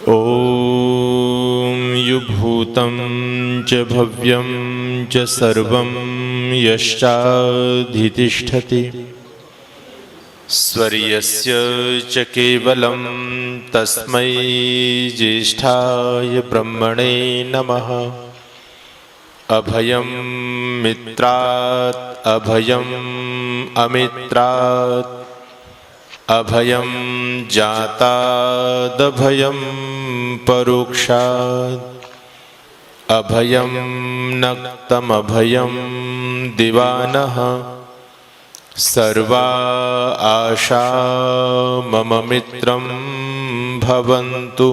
ॐ युभूतं च भव्यं च सर्वं यश्चाधितिष्ठति स्वर्यस्य च केवलं तस्मै ज्येष्ठाय ब्रह्मणे नमः। अभयं मित्रात् अभयं अमित्रात् अभयं जातादभयं परोक्षात् अभयं नक्तमभयं दिवानः सर्वा आशा मम मित्रं भवन्तु।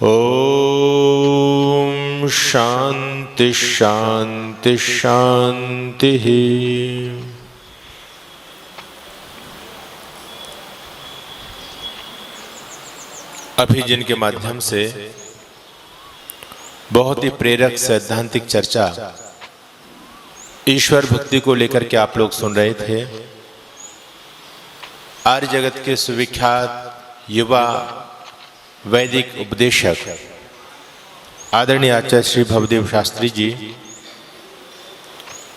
ॐ शान्ति शान्ति शान्तिः। अभिजन के माध्यम से बहुत ही प्रेरक सैद्धांतिक चर्चा ईश्वर भक्ति को लेकर के आप लोग सुन रहे थे। आर्य जगत के सुविख्यात युवा वैदिक उपदेशक आदरणीय आचार्य श्री भवदेव शास्त्री जी,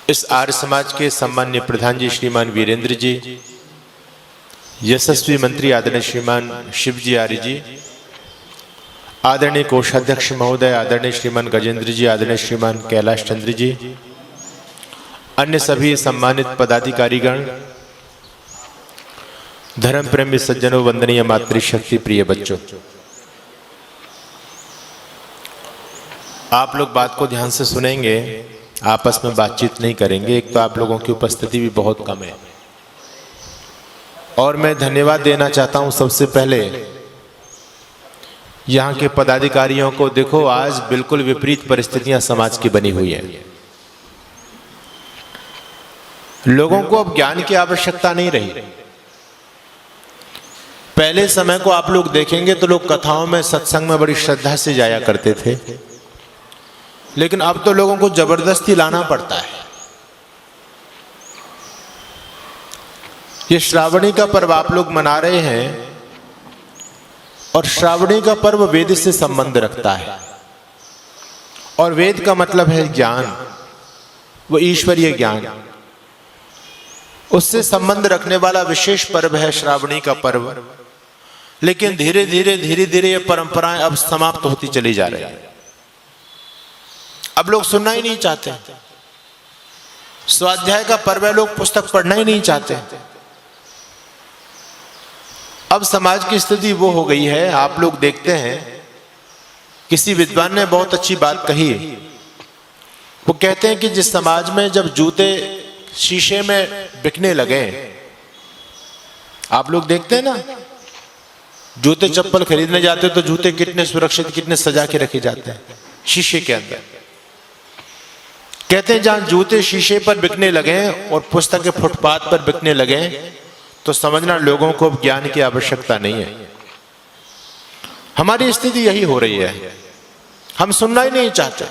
इस आर्य समाज के सम्मान्य प्रधान जी श्रीमान वीरेंद्र जी, यशस्वी मंत्री आदरणीय श्रीमान शिवजी आर्य जी, आदरणीय कोषाध्यक्ष महोदय आदरणीय श्रीमान गजेंद्र जी, आदरणीय श्रीमान कैलाश चंद्र जी, अन्य सभी सम्मानित पदाधिकारीगण, धर्म प्रेमी सज्जनों, वंदनीय मातृशक्ति प्रिय बच्चों, आप लोग बात को ध्यान से सुनेंगे, आपस में बातचीत नहीं करेंगे। एक तो आप लोगों की उपस्थिति भी बहुत कम है और मैं धन्यवाद देना चाहता हूं सबसे पहले यहाँ के पदाधिकारियों को। देखो, आज बिल्कुल विपरीत परिस्थितियां समाज की बनी हुई है। लोगों को अब ज्ञान की आवश्यकता नहीं रही। पहले समय को आप लोग देखेंगे तो लोग कथाओं में, सत्संग में बड़ी श्रद्धा से जाया करते थे, लेकिन अब तो लोगों को जबरदस्ती लाना पड़ता है। ये श्रावणी का पर्व आप लोग मना रहे हैं और श्रावणी का पर्व वेद से संबंध रखता है और वेद का मतलब है ज्ञान, वो ईश्वरीय ज्ञान। उससे संबंध रखने वाला विशेष पर्व है श्रावणी का पर्व। लेकिन धीरे धीरे ये परंपराएं अब समाप्त होती चली जा रही है। अब लोग सुनना ही नहीं चाहते। स्वाध्याय का पर्व है, लोग पुस्तक पढ़ना ही नहीं चाहते। अब समाज की स्थिति वो हो गई है, आप लोग देखते हैं, किसी विद्वान ने बहुत अच्छी बात कही। वो कहते हैं कि जिस समाज में जब जूते शीशे में बिकने लगे, आप लोग देखते हैं ना, जूते चप्पल खरीदने जाते तो जूते कितने सुरक्षित, कितने सजा के रखे जाते हैं शीशे के अंदर। कहते हैं जहां जूते शीशे पर बिकने लगे और पुस्तकें फुटपाथ पर बिकने लगे तो समझना लोगों को अब ज्ञान की आवश्यकता नहीं है। हमारी स्थिति यही हो रही है, हम सुनना ही नहीं चाहते।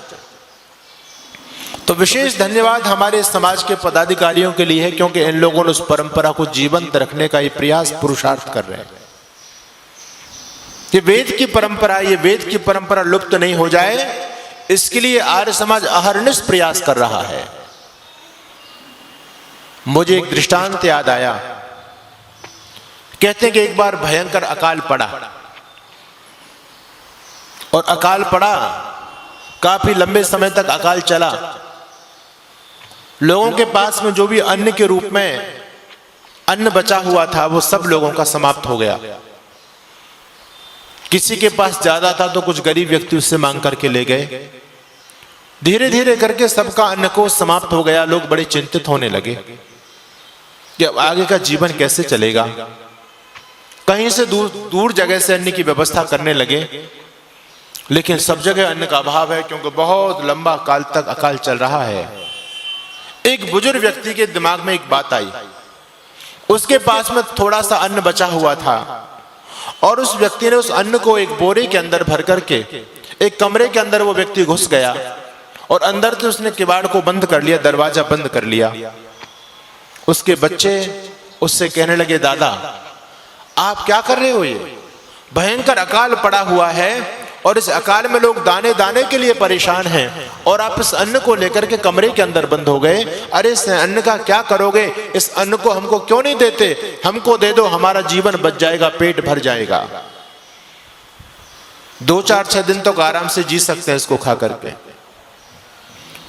तो विशेष धन्यवाद हमारे समाज के पदाधिकारियों के लिए है, क्योंकि इन लोगों ने उस परंपरा को जीवंत रखने का ये प्रयास, पुरुषार्थ कर रहे हैं। ये वेद की परंपरा, ये वेद की परंपरा लुप्त नहीं हो जाए, इसके लिए आर्य समाज अहर्निश प्रयास कर रहा है। मुझे एक दृष्टांत याद आया। कहते हैं कि एक बार भयंकर अकाल पड़ा और अकाल पड़ा, काफी लंबे समय तक अकाल चला। लोगों के पास में जो भी अन्न के रूप में अन्न बचा हुआ था वो सब लोगों का समाप्त हो गया। किसी के पास ज्यादा था तो कुछ गरीब व्यक्ति उससे मांग करके ले गए। धीरे धीरे करके सबका अन्न को समाप्त हो गया। लोग बड़े चिंतित होने लगे कि अब आगे का जीवन कैसे चलेगा। कहीं से दूर जगह से अन्न की व्यवस्था करने लगे, लेकिन सब जगह अन्न का अभाव है, क्योंकि बहुत लंबा काल तक अकाल चल रहा है। एक बुजुर्ग व्यक्ति के दिमाग में एक बात आई। उसके पास में थोड़ा सा अन्न बचा हुआ था और उस व्यक्ति ने उस अन्न को एक बोरे के अंदर भर करके एक कमरे के अंदर वो व्यक्ति घुस गया और अंदर से उसने किवाड़ को बंद कर लिया, दरवाजा बंद कर लिया। उसके बच्चे उससे कहने लगे, दादा आप क्या कर रहे हो ये? भयंकर अकाल पड़ा हुआ है और इस अकाल में लोग दाने दाने के लिए परेशान हैं और आप इस अन्न को लेकर के कमरे के अंदर बंद हो गए। अरे इस अन्न का क्या करोगे, इस अन्न को हमको क्यों नहीं देते, हमको दे दो, हमारा जीवन बच जाएगा, पेट भर जाएगा। 2-4-6 दिन तक आराम से जी सकते हैं इसको खा करके।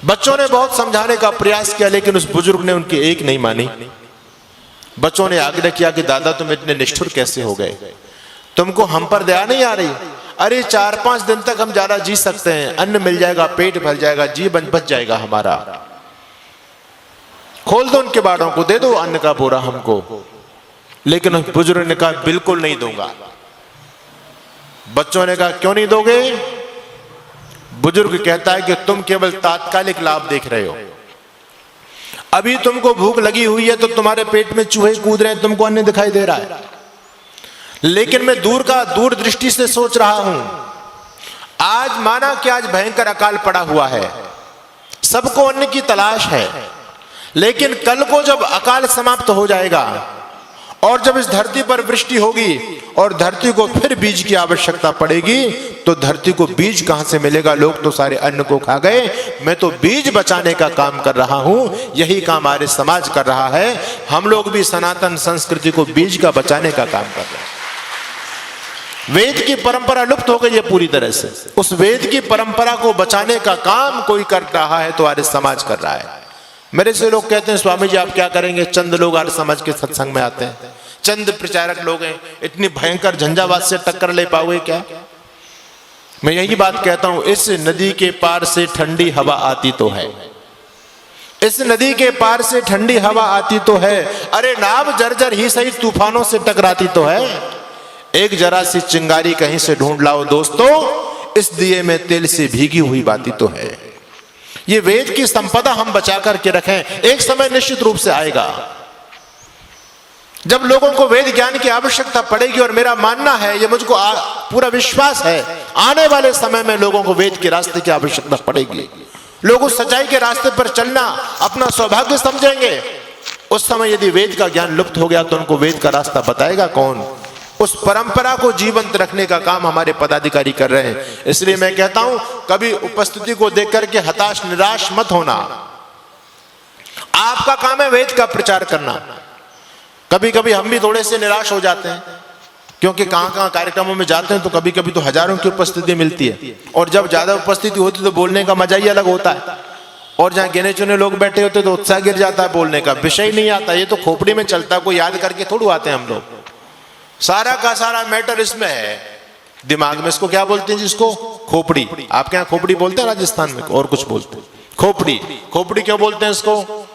बच्चों ने बहुत समझाने का प्रयास किया लेकिन उस बुजुर्ग ने उनकी एक नहीं मानी। बच्चों ने आग्रह किया कि दादा तुम इतने निष्ठुर कैसे हो गए, तुमको हम पर दया नहीं आ रही। अरे 4-5 दिन तक हम ज्यादा जी सकते हैं, अन्न मिल जाएगा, पेट भर जाएगा, जीवन बच जाएगा हमारा। खोल दो उनके बाड़ों को, दे दो अन्न का बोरा हमको। लेकिन उस बुजुर्ग ने कहा बिल्कुल नहीं दूंगा। बच्चों ने कहा क्यों नहीं दोगे? बुजुर्ग कहता है कि तुम केवल तात्कालिक लाभ देख रहे हो। अभी तुमको भूख लगी हुई है तो तुम्हारे पेट में चूहे कूद रहे हैं, तुमको अन्न दिखाई दे रहा है। लेकिन मैं दूर दृष्टि से सोच रहा हूं। आज माना कि आज भयंकर अकाल पड़ा हुआ है, सबको अन्न की तलाश है, लेकिन कल को जब अकाल समाप्त हो जाएगा और जब इस धरती पर वृष्टि होगी और धरती को फिर बीज की आवश्यकता पड़ेगी तो धरती को बीज कहां से मिलेगा? लोग तो सारे अन्न को खा गए, मैं तो बीज बचाने का काम कर रहा हूं। यही काम हमारे समाज कर रहा है। हम लोग भी सनातन संस्कृति को बीज का बचाने का काम कर रहे हैं। वेद की परंपरा लुप्त हो गई है पूरी तरह से। उस वेद की परंपरा को बचाने का काम कोई कर रहा है तो आर्य समाज कर रहा है। मेरे से लोग कहते हैं स्वामी जी आप क्या करेंगे? चंद लोग आर्य समाज के सत्संग में आते हैं, चंद प्रचारक लोग हैं, इतनी भयंकर झंझावात से टक्कर ले पाओगे क्या? मैं यही बात कहता हूं, इस नदी के पार से ठंडी हवा आती तो है, इस नदी के पार से ठंडी हवा आती तो है। अरे नाव जर्जर ही सही तूफानों से टकराती तो है। एक जरा सी चिंगारी कहीं से ढूंढ लाओ दोस्तों, इस दिए में तेल से भीगी हुई बाती तो है। ये वेद की संपदा हम बचा करके रखें, एक समय निश्चित रूप से आएगा जब लोगों को वेद ज्ञान की आवश्यकता पड़ेगी। और मेरा मानना है, ये मुझको पूरा विश्वास है, आने वाले समय में लोगों को वेद के रास्ते की आवश्यकता पड़ेगी। लोग उस सच्चाई के रास्ते पर चलना अपना सौभाग्य समझेंगे। उस समय यदि वेद का ज्ञान लुप्त हो गया तो उनको वेद का रास्ता बताएगा कौन? उस परंपरा को जीवंत रखने का काम हमारे पदाधिकारी कर रहे हैं। इसलिए मैं कहता हूं कभी उपस्थिति को देख करके हताश निराश मत होना। आपका काम है वेद का प्रचार करना। कभी कभी हम भी थोड़े से निराश हो जाते हैं, क्योंकि कहां कार्यक्रमों में जाते हैं तो कभी कभी तो हजारों की उपस्थिति मिलती है और जब ज्यादा उपस्थिति होती तो बोलने का मजा ही अलग होता है। और जहां गिने चुने लोग बैठे होते तो उत्साह गिर जाता है, बोलने का विषय नहीं आता। ये तो खोपड़ी में चलता है, कोई याद करके थोड़ी आते हैं हम लोग। सारा का सारा मैटर इसमें है, दिमाग में। इसको क्या बोलते हैं जिसको? खोपड़ी। आपके यहाँ खोपड़ी बोलते हैं राजस्थान में, और कुछ बोलते हैं खोपड़ी। खोपड़ी क्यों बोलते हैं इसको?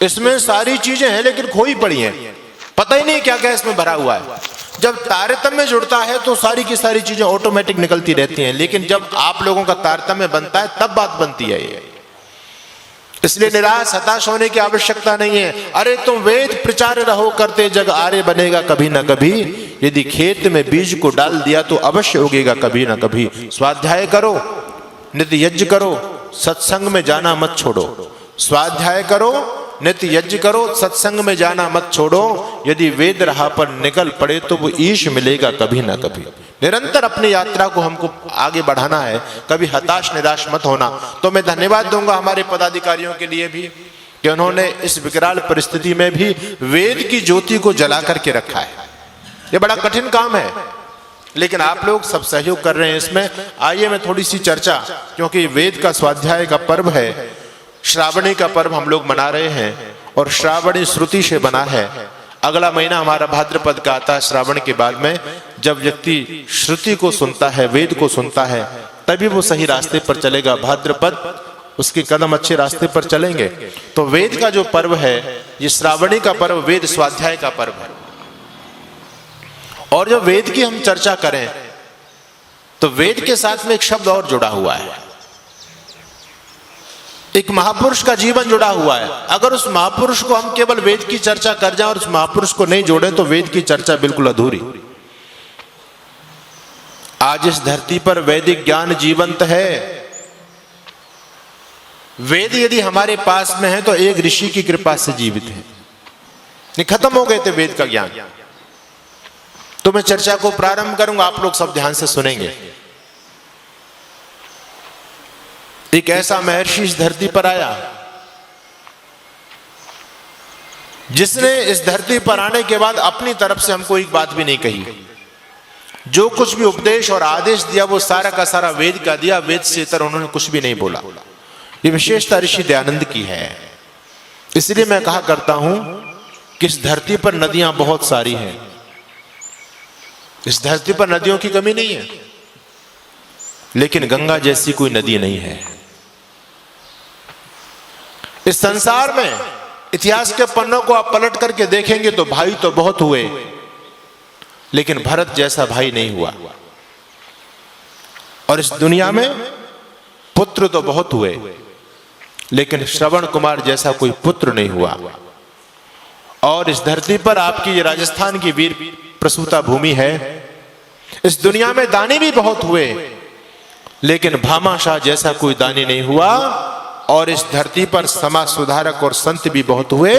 इसमें सारी चीजें हैं लेकिन खोई पड़ी हैं, पता ही नहीं क्या क्या इसमें भरा हुआ है। जब तारतम्य जुड़ता है तो सारी की सारी चीजें ऑटोमेटिक निकलती रहती हैं, लेकिन जब आप लोगों का तारतम्य बनता है तब बात बनती है ये। इसलिए निराश हताश होने की आवश्यकता नहीं है। अरे तुम वेद प्रचार रहो करते, जग आर्य बनेगा कभी ना कभी। यदि खेत में बीज को डाल दिया तो अवश्य उगेगा कभी ना कभी। स्वाध्याय करो, नित्य यज्ञ करो, सत्संग में जाना मत छोड़ो। स्वाध्याय करो, नित्य यज्ञ करो, सत्संग में जाना मत छोड़ो। यदि वेद राह पर निकल पड़े तो वो ईश मिलेगा कभी ना कभी। निरंतर अपनी यात्रा को हमको आगे बढ़ाना है, कभी हताश निराश मत होना। तो मैं धन्यवाद दूंगा हमारे पदाधिकारियों के लिए भी कि उन्होंने इस विकराल परिस्थिति में भी वेद की ज्योति को जला करके रखा है। ये बड़ा कठिन काम है, लेकिन आप लोग सब सहयोग कर रहे हैं इसमें। आइए मैं थोड़ी सी चर्चा, क्योंकि वेद का स्वाध्याय का पर्व है, श्रावणी का पर्व हम लोग मना रहे हैं और श्रावणी श्रुति से बना है। अगला महीना हमारा भाद्रपद का आता है। श्रावण के बाद में जब व्यक्ति श्रुति को सुनता है, वेद को सुनता है, तभी वो सही रास्ते पर चलेगा। भाद्रपद उसके कदम अच्छे रास्ते पर चलेंगे। तो वेद का जो पर्व है, ये श्रावणी का पर्व वेद स्वाध्याय का पर्व है। और जब वेद की हम चर्चा करें तो वेद के साथ में एक शब्द और जुड़ा हुआ है, एक महापुरुष का जीवन जुड़ा हुआ है। अगर उस महापुरुष को हम केवल वेद की चर्चा कर जाएं और उस महापुरुष को नहीं जोड़े तो वेद की चर्चा बिल्कुल अधूरी। आज इस धरती पर वैदिक ज्ञान जीवंत है। वेद यदि हमारे पास में है तो एक ऋषि की कृपा से जीवित है। ये खत्म हो गए थे वेद का ज्ञान। तो मैं चर्चा को प्रारंभ करूंगा, आप लोग सब ध्यान से सुनेंगे। एक ऐसा महर्षि इस धरती पर आया जिसने इस धरती पर आने के बाद अपनी तरफ से हमको एक बात भी नहीं कही। जो कुछ भी उपदेश और आदेश दिया वो सारा का सारा वेद का दिया, वेद से इतर उन्होंने कुछ भी नहीं बोला। ये विशेषता ऋषि दयानंद की है। इसलिए मैं कहा करता हूं कि इस धरती पर नदियां बहुत सारी हैं, इस धरती पर नदियों की कमी नहीं है, लेकिन गंगा जैसी कोई नदी नहीं है। इस संसार में इतिहास के पन्नों को आप पलट करके देखेंगे तो भाई तो बहुत हुए, लेकिन भरत जैसा भाई नहीं हुआ। और इस दुनिया में पुत्र तो बहुत हुए, लेकिन श्रवण कुमार जैसा कोई पुत्र नहीं हुआ। और इस धरती पर आपकी राजस्थान की वीर प्रसूता भूमि है। इस दुनिया में दानी भी बहुत हुए, लेकिन भामाशाह जैसा कोई दानी नहीं हुआ। और इस धरती पर समाज सुधारक और संत भी बहुत हुए,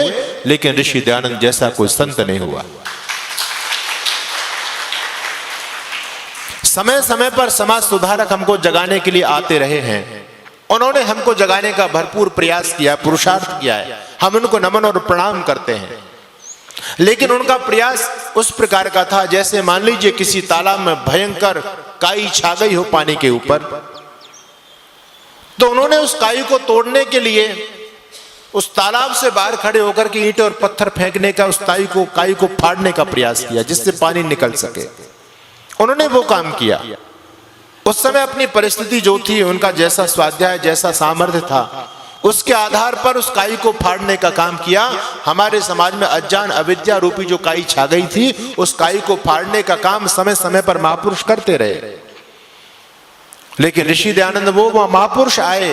लेकिन ऋषि दयानंद जैसा कोई संत नहीं हुआ। समय समय पर समाज सुधारक हमको जगाने के लिए आते रहे हैं। उन्होंने हमको जगाने का भरपूर प्रयास किया, पुरुषार्थ किया है। हम उनको नमन और प्रणाम करते हैं। लेकिन उनका प्रयास उस प्रकार का था जैसे मान लीजिए किसी तालाब में भयंकर काई छा गई हो पानी के ऊपर, तो उन्होंने उस काई को तोड़ने के लिए उस तालाब से बाहर खड़े होकर के ईंट और पत्थर फेंकने का, उस काई को फाड़ने का प्रयास किया जिससे पानी निकल सके। उन्होंने वो काम किया। उस समय अपनी परिस्थिति जो थी, उनका जैसा स्वाध्याय, जैसा सामर्थ्य था, उसके आधार पर उस काई को फाड़ने का काम किया। हमारे समाज में अज्ञान अविद्या रूपी जो काई छा गई थी, उस काई को फाड़ने का काम समय समय पर महापुरुष करते रहे। लेकिन ऋषि दयानंद वो महापुरुष आए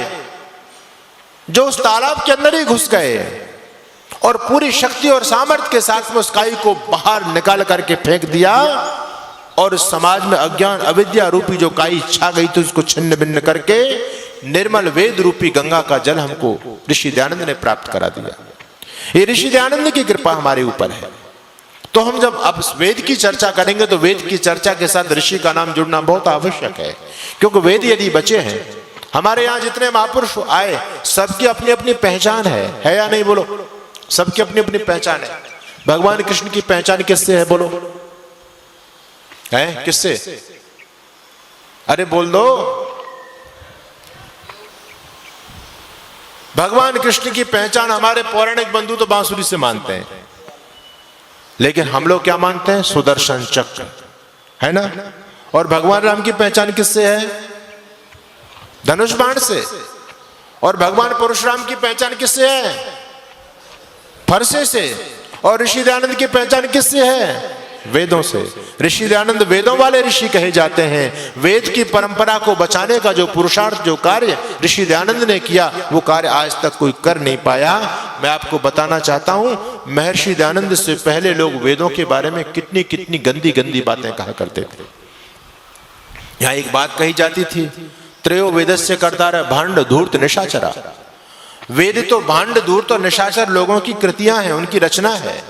जो उस तालाब के अंदर ही घुस गए और पूरी शक्ति और सामर्थ्य के साथ में उस काई को बाहर निकाल करके फेंक दिया। और उस समाज में अज्ञान अविद्या रूपी जो काई छा गई थी, उसको छिन्न भिन्न करके निर्मल वेद रूपी गंगा का जल हमको ऋषि दयानंद ने प्राप्त करा दिया। ये ऋषि दयानंद की कृपा हमारे ऊपर है। तो हम जब अब वेद की चर्चा करेंगे तो वेद की चर्चा के साथ ऋषि का नाम जुड़ना बहुत आवश्यक है, क्योंकि वेद यदि बचे हैं, हमारे यहाँ जितने महापुरुष आए सबकी अपनी अपनी पहचान है या नहीं? बोलो, सबकी अपनी अपनी पहचान है। भगवान कृष्ण की पहचान किससे है? बोलो, है किससे? अरे बोल दो। भगवान कृष्ण की पहचान हमारे पौराणिक बंधु तो बांसुरी से मानते हैं, लेकिन हम लोग क्या मानते हैं? सुदर्शन चक्र, है ना? और भगवान राम की पहचान किससे है? धनुष बाण से। और भगवान परशुराम की पहचान किससे है? फरसे से। और ऋषि दयानंद की पहचान किससे है? वेदों से। ऋषि दयानंद वेदों वाले ऋषि कहे जाते हैं। वेद की परंपरा को बचाने का जो पुरुषार्थ, जो कार्य ऋषि दयानंद ने किया, वो कार्य आज तक कोई कर नहीं पाया। मैं आपको बताना चाहता हूं, महर्षि दयानंद से पहले लोग वेदों के बारे में कितनी कितनी गंदी गंदी बातें कहा करते थे। यहां एक बात कही जाती थी, त्रयो वेदस्य कर्तार भांड धूर्त निशाचरा। वेद तो भांड धूर्त और निशाचर लोगों की कृतियां हैं, उनकी रचना है।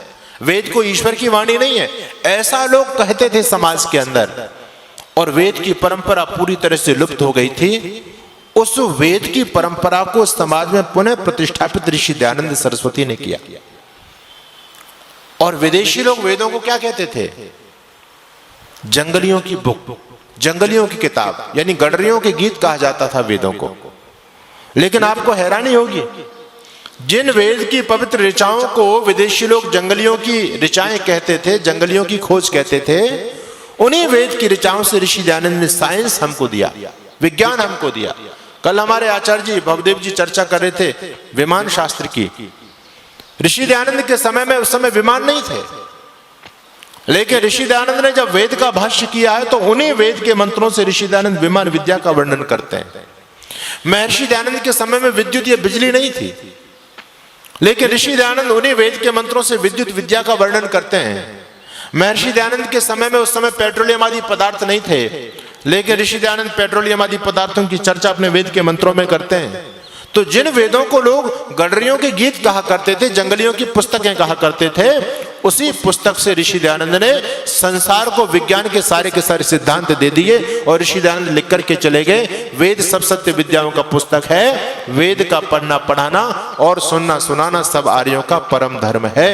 वेद को ईश्वर की वाणी नहीं है, ऐसा लोग कहते थे समाज के अंदर। और वेद की परंपरा पूरी तरह से लुप्त हो गई थी। उस वेद की परंपरा को समाज में पुनः प्रतिष्ठापित ऋषि दयानंद सरस्वती ने किया। और विदेशी लोग वेदों को क्या कहते थे? जंगलियों की बुक, जंगलियों की किताब, यानी गडरियों के गीत कहा जाता था वेदों को। लेकिन आपको हैरानी होगी, जिन वेद की पवित्र ऋचाओं को विदेशी लोग जंगलियों की ऋचाएं कहते थे, जंगलियों की खोज कहते थे, उन्हीं वेद की ऋचाओं से ऋषि दयानंद ने साइंस हमको दिया, विज्ञान हमको दिया। कल हमारे आचार्य जी भवदेव जी चर्चा कर रहे थे विमान शास्त्र की। ऋषि दयानंद के समय में, उस समय विमान नहीं थे, लेकिन ऋषि दयानंद ने जब वेद का भाष्य किया है तो उन्हीं वेद के मंत्रों से ऋषि दयानंद विमान विद्या का वर्णन करते हैं। महर्षि दयानंद के समय में विद्युत या बिजली नहीं थी, लेकिन ऋषि दयानंद उन्हीं वेद के मंत्रों से विद्युत विद्या का वर्णन करते हैं। महर्षि दयानंद के समय में, उस समय पेट्रोलियम आदि पदार्थ नहीं थे, लेकिन ऋषि दयानंद पेट्रोलियम आदि पदार्थों की चर्चा अपने वेद के मंत्रों में करते हैं। तो जिन वेदों को लोग गडरियों के गीत कहा करते थे, जंगलियों की पुस्तकें कहा करते थे, उसी पुस्तक से ऋषि दयानंद ने संसार को विज्ञान के सारे सिद्धांत दे दिए और ऋषि दयानंद लिख करके चले गए, वेद सब सत्य विद्याओं का पुस्तक है, वेद का पढ़ना पढ़ाना और सुनना सुनाना सब आर्यों का परम धर्म है।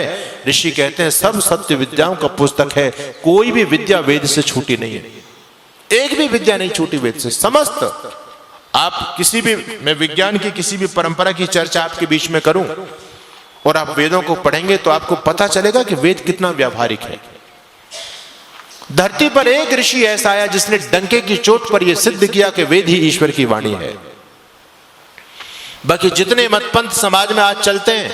ऋषि कहते हैं सब सत्य विद्याओं का पुस्तक है, कोई भी विद्या वेद से छूटी नहीं है, एक भी विद्या नहीं छूटी वेद से। समस्त आप किसी भी, मैं विज्ञान की किसी भी परंपरा की चर्चा आपके बीच में करूं और आप वेदों को पढ़ेंगे तो आपको पता चलेगा कि वेद कितना व्यावहारिक है। धरती पर एक ऋषि ऐसा आया जिसने डंके की चोट पर यह सिद्ध किया कि वेद ही ईश्वर की वाणी है। बाकी जितने मतपंथ समाज में आज चलते हैं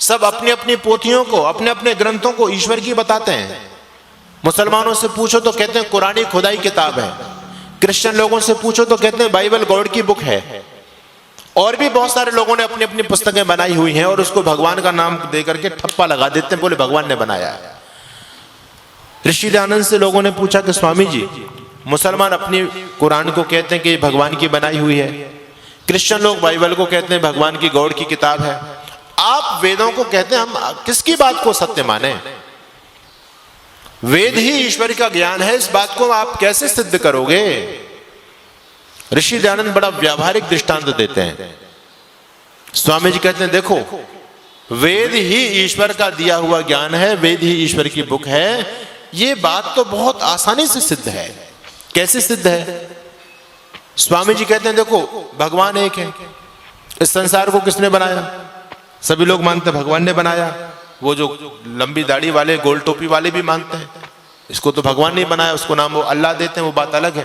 सब अपनी अपनी पोथियों को, अपने अपने ग्रंथों को ईश्वर की बताते हैं। मुसलमानों से पूछो तो कहते हैं कुरानी खुदाई किताब है, क्रिश्चियन लोगों से पूछो तो कहते हैं बाइबल गॉड की बुक है, और भी बहुत सारे लोगों ने अपनी अपनी पुस्तकें बनाई हुई हैं और उसको भगवान का नाम देकर के ठप्पा लगा देते हैं, बोले भगवान ने बनाया है। ऋषि दयानंद से लोगों ने पूछा कि स्वामी जी, मुसलमान अपनी कुरान को कहते हैं कि भगवान की बनाई हुई है, क्रिश्चियन लोग बाइबल को कहते हैं भगवान की गॉड की किताब है, आप वेदों को कहते हैं, हम किसकी बात को सत्य माने? वेद ही ईश्वर का ज्ञान है, इस बात को आप कैसे सिद्ध करोगे? ऋषि दयानंद बड़ा व्यावहारिक दृष्टांत देते हैं। स्वामी जी कहते हैं देखो, वेद ही ईश्वर का दिया हुआ ज्ञान है, वेद ही ईश्वर की बुक है, ये बात तो बहुत आसानी से सिद्ध है। कैसे सिद्ध है? स्वामी जी कहते हैं देखो, भगवान एक है, इस संसार को किसने बनाया? सभी लोग मानते हैं भगवान ने बनाया। वो जो लंबी दाढ़ी वाले, गोल टोपी वाले भी मानते हैं इसको तो भगवान ने बनाया, उसको नाम वो अल्लाह देते हैं, वो बात अलग है।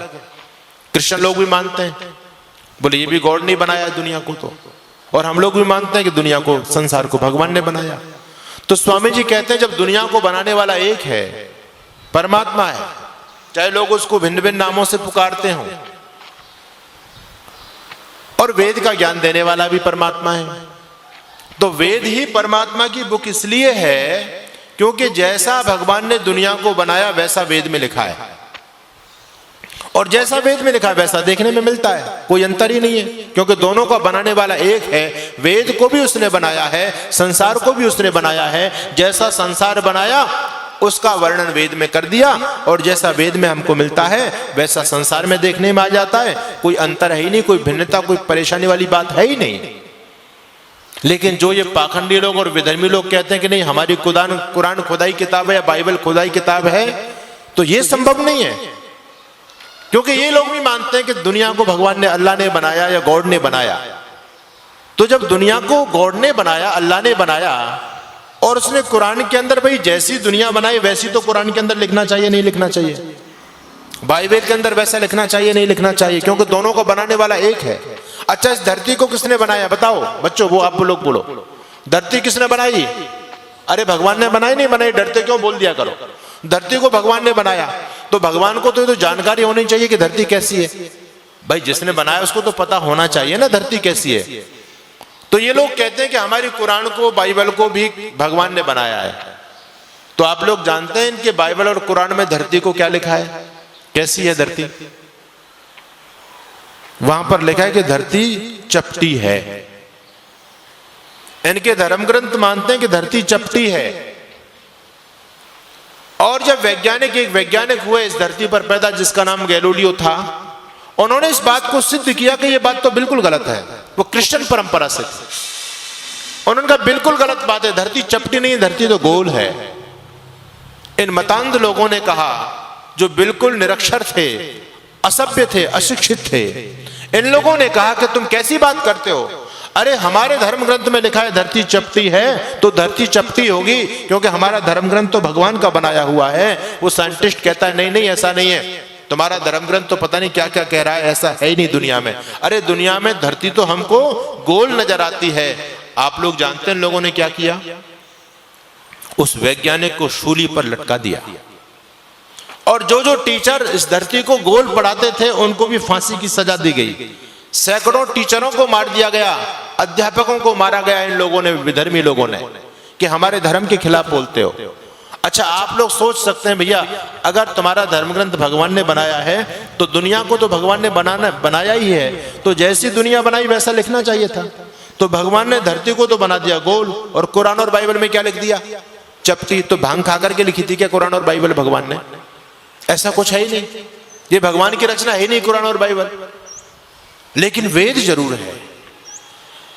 क्रिश्चियन लोग भी मानते हैं, बोले ये भी गॉड नहीं बनाया दुनिया को तो, और हम लोग भी मानते हैं कि दुनिया को, संसार को भगवान ने बनाया। तो स्वामी जी कहते हैं जब दुनिया को बनाने वाला एक है, परमात्मा है, चाहे लोग उसको भिन्न भिन्न नामों से पुकारते हों, और वेद का ज्ञान देने वाला भी परमात्मा है, तो वेद ही परमात्मा की बुक इसलिए है क्योंकि जैसा भगवान ने दुनिया को बनाया वैसा वेद में लिखा है, और जैसा वेद में लिखा है वैसा देखने में मिलता है, कोई अंतर ही नहीं है, क्योंकि दोनों का बनाने वाला एक है। वेद को भी उसने बनाया है, संसार को भी उसने बनाया है। जैसा संसार बनाया उसका वर्णन वेद में कर दिया, और जैसा वेद में हमको मिलता है वैसा संसार में देखने में आ जाता है। कोई अंतर है ही नहीं, कोई भिन्नता, कोई परेशानी वाली बात है ही नहीं। लेकिन जो ये पाखंडी लोग और विधर्मी लोग कहते हैं कि नहीं हमारी कुरान खुदाई किताब है या बाइबल खुदाई किताब है, तो ये संभव नहीं है, क्योंकि ये लोग भी मानते हैं कि दुनिया को भगवान ने, अल्लाह ने बनाया या गॉड ने बनाया। तो जब दुनिया को गॉड ने बनाया, अल्लाह ने बनाया, और उसने कुरान के अंदर भाई जैसी दुनिया बनाई वैसी तो कुरान के अंदर लिखना चाहिए, नहीं लिखना चाहिए? बाइबल के अंदर वैसा लिखना चाहिए, नहीं लिखना चाहिए? क्योंकि दोनों को बनाने वाला एक है। अच्छा, इस धरती को किसने बनाया बताओ बच्चों, वो आप लोग बोलो, धरती किसने बनाई? अरे भगवान ने बनाई, नहीं बनाई, डरते क्यों बोल दिया करो। धरती को भगवान ने बनाया, तो भगवान को तो जानकारी होनी चाहिए कि धरती कैसी है। भाई जिसने बनाया उसको तो पता होना चाहिए ना धरती कैसी है। तो ये लोग कहते हैं कि हमारी कुरान को, बाइबल को भी भगवान ने बनाया है। तो आप लोग जानते हैं इनके बाइबल और कुरान में धरती को क्या लिखा है, कैसी है धरती? वहां पर लिखा है कि धरती चपटी है। इनके धर्म ग्रंथ मानते हैं कि धरती चपटी है। और जब एक वैज्ञानिक हुए इस धरती पर पैदा, जिसका नाम गैलीलियो था, उन्होंने इस बात को सिद्ध किया कि यह बात तो बिल्कुल गलत है। वो क्रिश्चियन परंपरा से थे। उन्होंने कहा बिल्कुल गलत बात है, धरती चपटी नहीं, धरती तो गोल है। इन मतांध लोगों ने कहा, जो बिल्कुल निरक्षर थे, असभ्य थे, अशिक्षित थे, इन लोगों ने कहा कि तुम कैसी बात करते हो? अरे हमारे धर्म ग्रंथ में लिखा है धरती चपटी है, तो धरती चपटी होगी, क्योंकि हमारा धर्म ग्रंथ तो भगवान का बनाया हुआ है। वो साइंटिस्ट कहता है नहीं नहीं ऐसा नहीं है, तुम्हारा धर्म ग्रंथ तो पता नहीं क्या क्या कह रहा है, ऐसा है ही नहीं दुनिया में। अरे दुनिया में धरती तो हमको गोल नजर आती है। आप लोग जानते हैं लोगों ने क्या किया? उस वैज्ञानिक को शूली पर लटका दिया, और जो टीचर इस धरती को गोल पढ़ाते थे उनको भी फांसी की सजा दी गई। सैकड़ों टीचरों को मार दिया गया, अध्यापकों को मारा गया इन लोगों ने, विधर्मी लोगों ने, कि हमारे धर्म के खिलाफ बोलते हो। अच्छा, आप लोग सोच सकते हैं भैया, अगर तुम्हारा धर्म ग्रंथ भगवान ने बनाया है तो दुनिया को तो भगवान ने बनाया ही है, तो जैसी दुनिया बनाई वैसा लिखना चाहिए था। तो भगवान ने धरती को तो बना दिया गोल, और कुरान और बाइबल में क्या लिख दिया? चपटी तो भांग खा करके लिखी थी क्या कुरान और बाइबल भगवान ने? ऐसा कुछ है ही नहीं, ये भगवान की रचना है ही नहीं कुरान और बाइबल। लेकिन वेद जरूर है।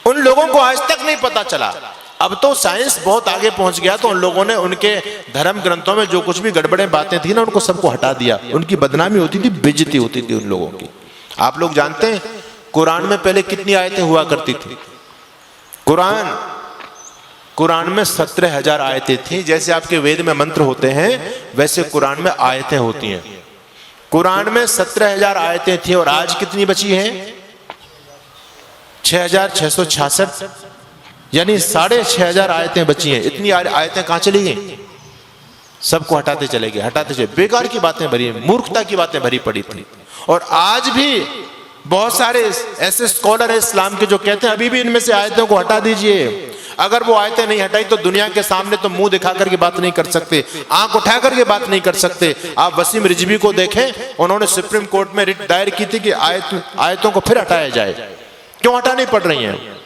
उन लोगों को आज तक नहीं पता चला। अब तो साइंस बहुत आगे पहुंच गया, तो उन लोगों ने उनके धर्म ग्रंथों में जो कुछ भी गड़बड़े बातें थी ना, उनको सबको हटा दिया। उनकी बदनामी होती थी, बेइज्जती होती थी उन लोगों की। आप लोग जानते हैं कुरान में पहले कितनी आयतें हुआ करती थी? कुरान में 17,000 आयतें थी। जैसे आपके वेद में मंत्र होते हैं, वैसे कुरान में आयतें होती हैं। कुरान में 17,000 आयतें थी और आज कितनी बची हैं? 6,666, यानी 6,500 आयतें बची हैं। इतनी आयतें कहां चली गई? सबको हटाते चले गए, हटाते चले। बेकार की बातें भरी, मूर्खता की बातें भरी पड़ी थी। और आज भी बहुत सारे ऐसे स्कॉलर हैं इस्लाम के जो कहते हैं अभी भी इनमें से आयतों को हटा दीजिए। अगर वो आयतें नहीं हटाई तो दुनिया के सामने तो मुंह दिखा करके बात नहीं कर सकते, आंख उठा करके बात नहीं कर सकते। आप वसीम रिजवी को देखें, उन्होंने सुप्रीम कोर्ट में रिट दायर की थी कि आयतों को फिर हटाया जाए। क्यों हटानी पड़ रही हैं?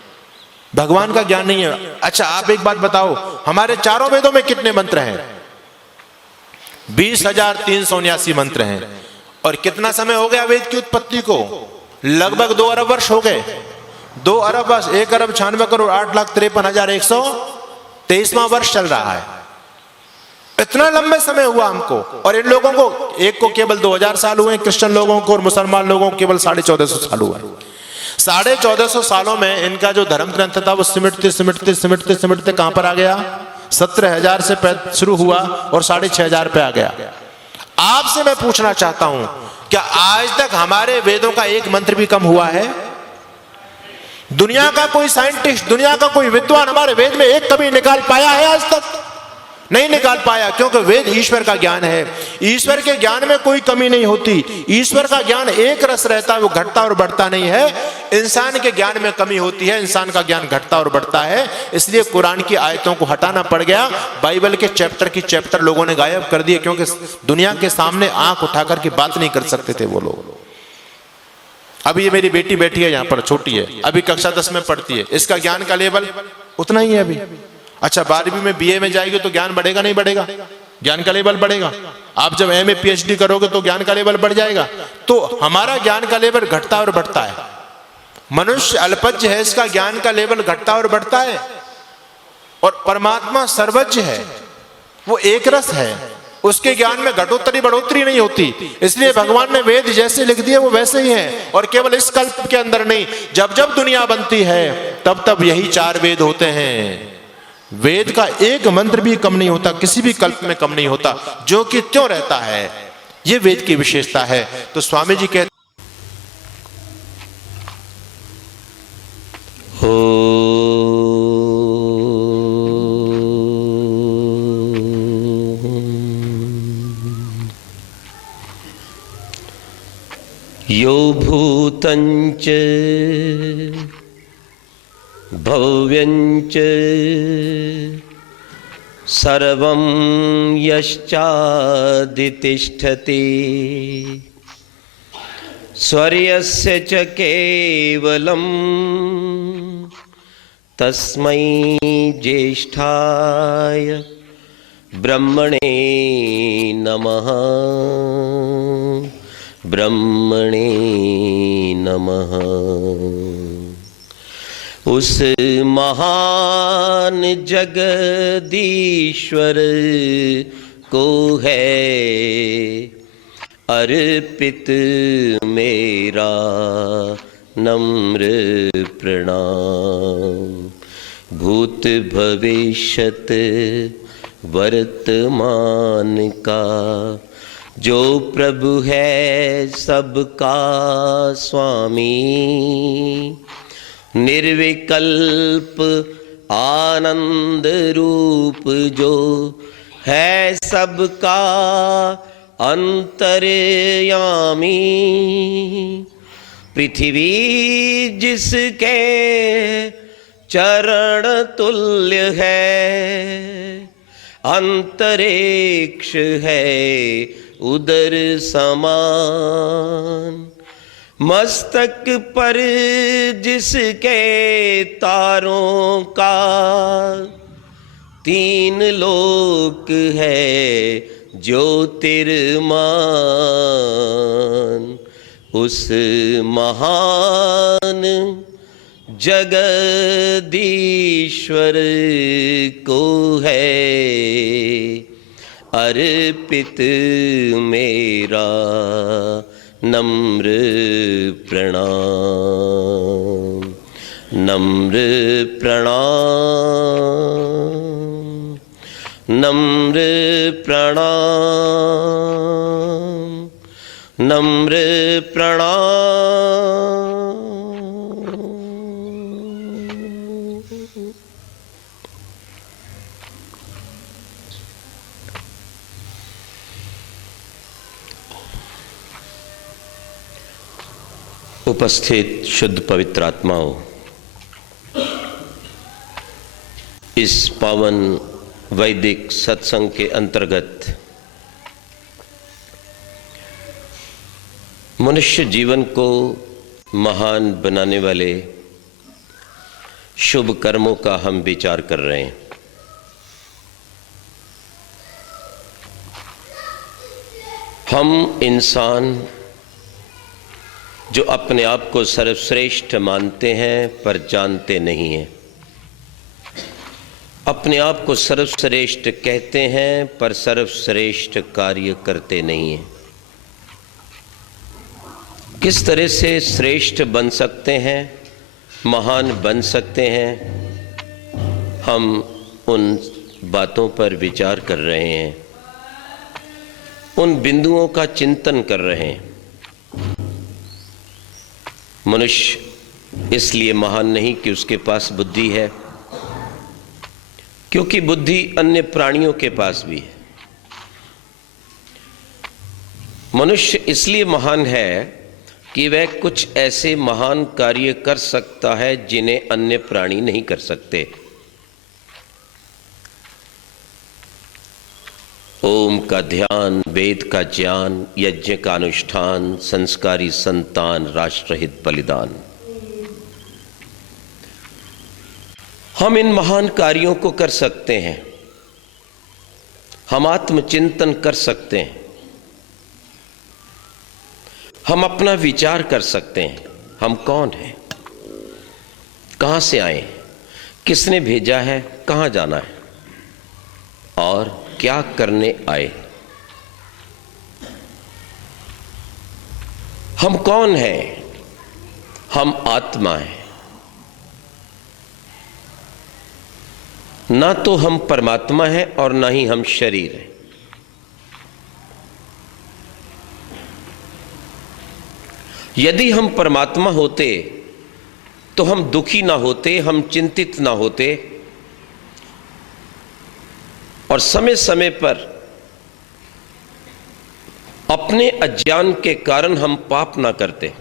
भगवान का ज्ञान नहीं है। अच्छा आप एक बात बताओ, हमारे चारों वेदों में कितने मंत्र हैं? 20,379 मंत्र हैं। और कितना समय हो गया वेद की उत्पत्ति को? लगभग 2 अरब वर्ष हो गए। 2 अरब वर्ष, 1,96,08,53,123वां वर्ष चल रहा है। इतना लंबे समय हुआ हमको। और इन लोगों को, एक को केवल 2000 साल हुए, क्रिश्चियन लोगों को और मुसलमान लोगों को केवल 1450 साल हुआ। 1450 सालों में इनका जो धर्म ग्रंथ था वो सिमटते कहां पर आ गया? 17,000 से शुरू हुआ और 6,500 पे आ गया। आपसे मैं पूछना चाहता हूं, क्या आज तक हमारे वेदों का एक मंत्र भी कम हुआ है? दुनिया का कोई साइंटिस्ट, दुनिया का कोई विद्वान हमारे वेद में एक कभी निकाल पाया है? आज तक नहीं निकाल पाया, क्योंकि वेद ईश्वर का ज्ञान है। ईश्वर के ज्ञान में कोई कमी नहीं होती। ईश्वर का ज्ञान एक रस रहता है, वो घटता और बढ़ता नहीं है। इंसान के ज्ञान में कमी होती है, इंसान का ज्ञान घटता और बढ़ता है। इसलिए कुरान की आयतों को हटाना पड़ गया। बाइबल के चैप्टर लोगों ने गायब कर दिए, क्योंकि दुनिया के सामने आंख उठाकर के बात नहीं कर सकते थे वो लोग। अभी ये मेरी बेटी बैठी है यहाँ पर, छोटी है, अभी कक्षा 10 में पढ़ती है। इसका ज्ञान का लेवल उतना ही है अभी। अच्छा 12वीं में BA में जाएगी तो ज्ञान बढ़ेगा नहीं बढ़ेगा? ज्ञान का लेवल बढ़ेगा। आप जब MA PhD करोगे तो ज्ञान का लेवल बढ़ जाएगा। तो हमारा ज्ञान का लेवल घटता और बढ़ता है। मनुष्य अल्पज्ञ है, इसका ज्ञान का लेवल घटता और बढ़ता है। और परमात्मा सर्वज्ञ है, वो एक रस है, उसके ज्ञान में घटोत्तरी बढ़ोतरी नहीं होती। इसलिए भगवान ने वेद जैसे लिख दिए वो वैसे ही हैं। और केवल इस कल्प के अंदर नहीं, जब जब दुनिया बनती है तब तब यही 4 वेद होते हैं। वेद का एक मंत्र भी कम नहीं होता, किसी भी कल्प में कम नहीं होता, जो कि त्यों रहता है। यह वेद की विशेषता है। तो स्वामी जी कहते हो यो भूतञ्च भव्यञ्च सर्वं यश्चादितिष्ठति स्वर्यस्य च केवलं तस्मै ज्येष्ठाय ब्रह्मणे नमः। ब्रह्मणे नमः। उस महान जगदीश्वर को है अर्पित मेरा नम्र प्रणाम। भूत भविष्यत वर्तमान का जो प्रभु है सबका स्वामी, निर्विकल्प आनंद रूप जो है सबका अंतर्यामी। पृथ्वी जिसके चरण तुल्य है, अंतरिक्ष है उदर समान। मस्तक पर जिसके तारों का तीन लोक है ज्योतिर्मान, उस महान जगदीश्वर को है अर्पित मेरा नम्र प्रणाम, नम्र प्रणाम, नम्र प्रणाम, नम्र प्रणाम। उपस्थित शुद्ध पवित्र आत्माओं, इस पावन वैदिक सत्संग के अंतर्गत मनुष्य जीवन को महान बनाने वाले शुभ कर्मों का हम विचार कर रहे हैं। हम इंसान जो अपने आप को सर्वश्रेष्ठ मानते हैं पर जानते नहीं हैं, अपने आप को सर्वश्रेष्ठ कहते हैं पर सर्वश्रेष्ठ कार्य करते नहीं हैं। किस तरह से श्रेष्ठ बन सकते हैं, महान बन सकते हैं, हम उन बातों पर विचार कर रहे हैं, उन बिंदुओं का चिंतन कर रहे हैं। मनुष्य इसलिए महान नहीं कि उसके पास बुद्धि है, क्योंकि बुद्धि अन्य प्राणियों के पास भी है। मनुष्य इसलिए महान है कि वह कुछ ऐसे महान कार्य कर सकता है जिन्हें अन्य प्राणी नहीं कर सकते। ओम का ध्यान, वेद का ज्ञान, यज्ञ का अनुष्ठान, संस्कारी संतान, राष्ट्रहित बलिदान, हम इन महान कार्यों को कर सकते हैं। हम आत्मचिंतन कर सकते हैं, हम अपना विचार कर सकते हैं। हम कौन हैं, कहां से आए, किसने भेजा है, कहां जाना है और क्या करने आए। हम कौन हैं? हम आत्मा हैं। ना तो हम परमात्मा हैं और ना ही हम शरीर हैं। यदि हम परमात्मा होते तो हम दुखी ना होते, हम चिंतित ना होते और समय समय पर अपने अज्ञान के कारण हम पाप ना करते।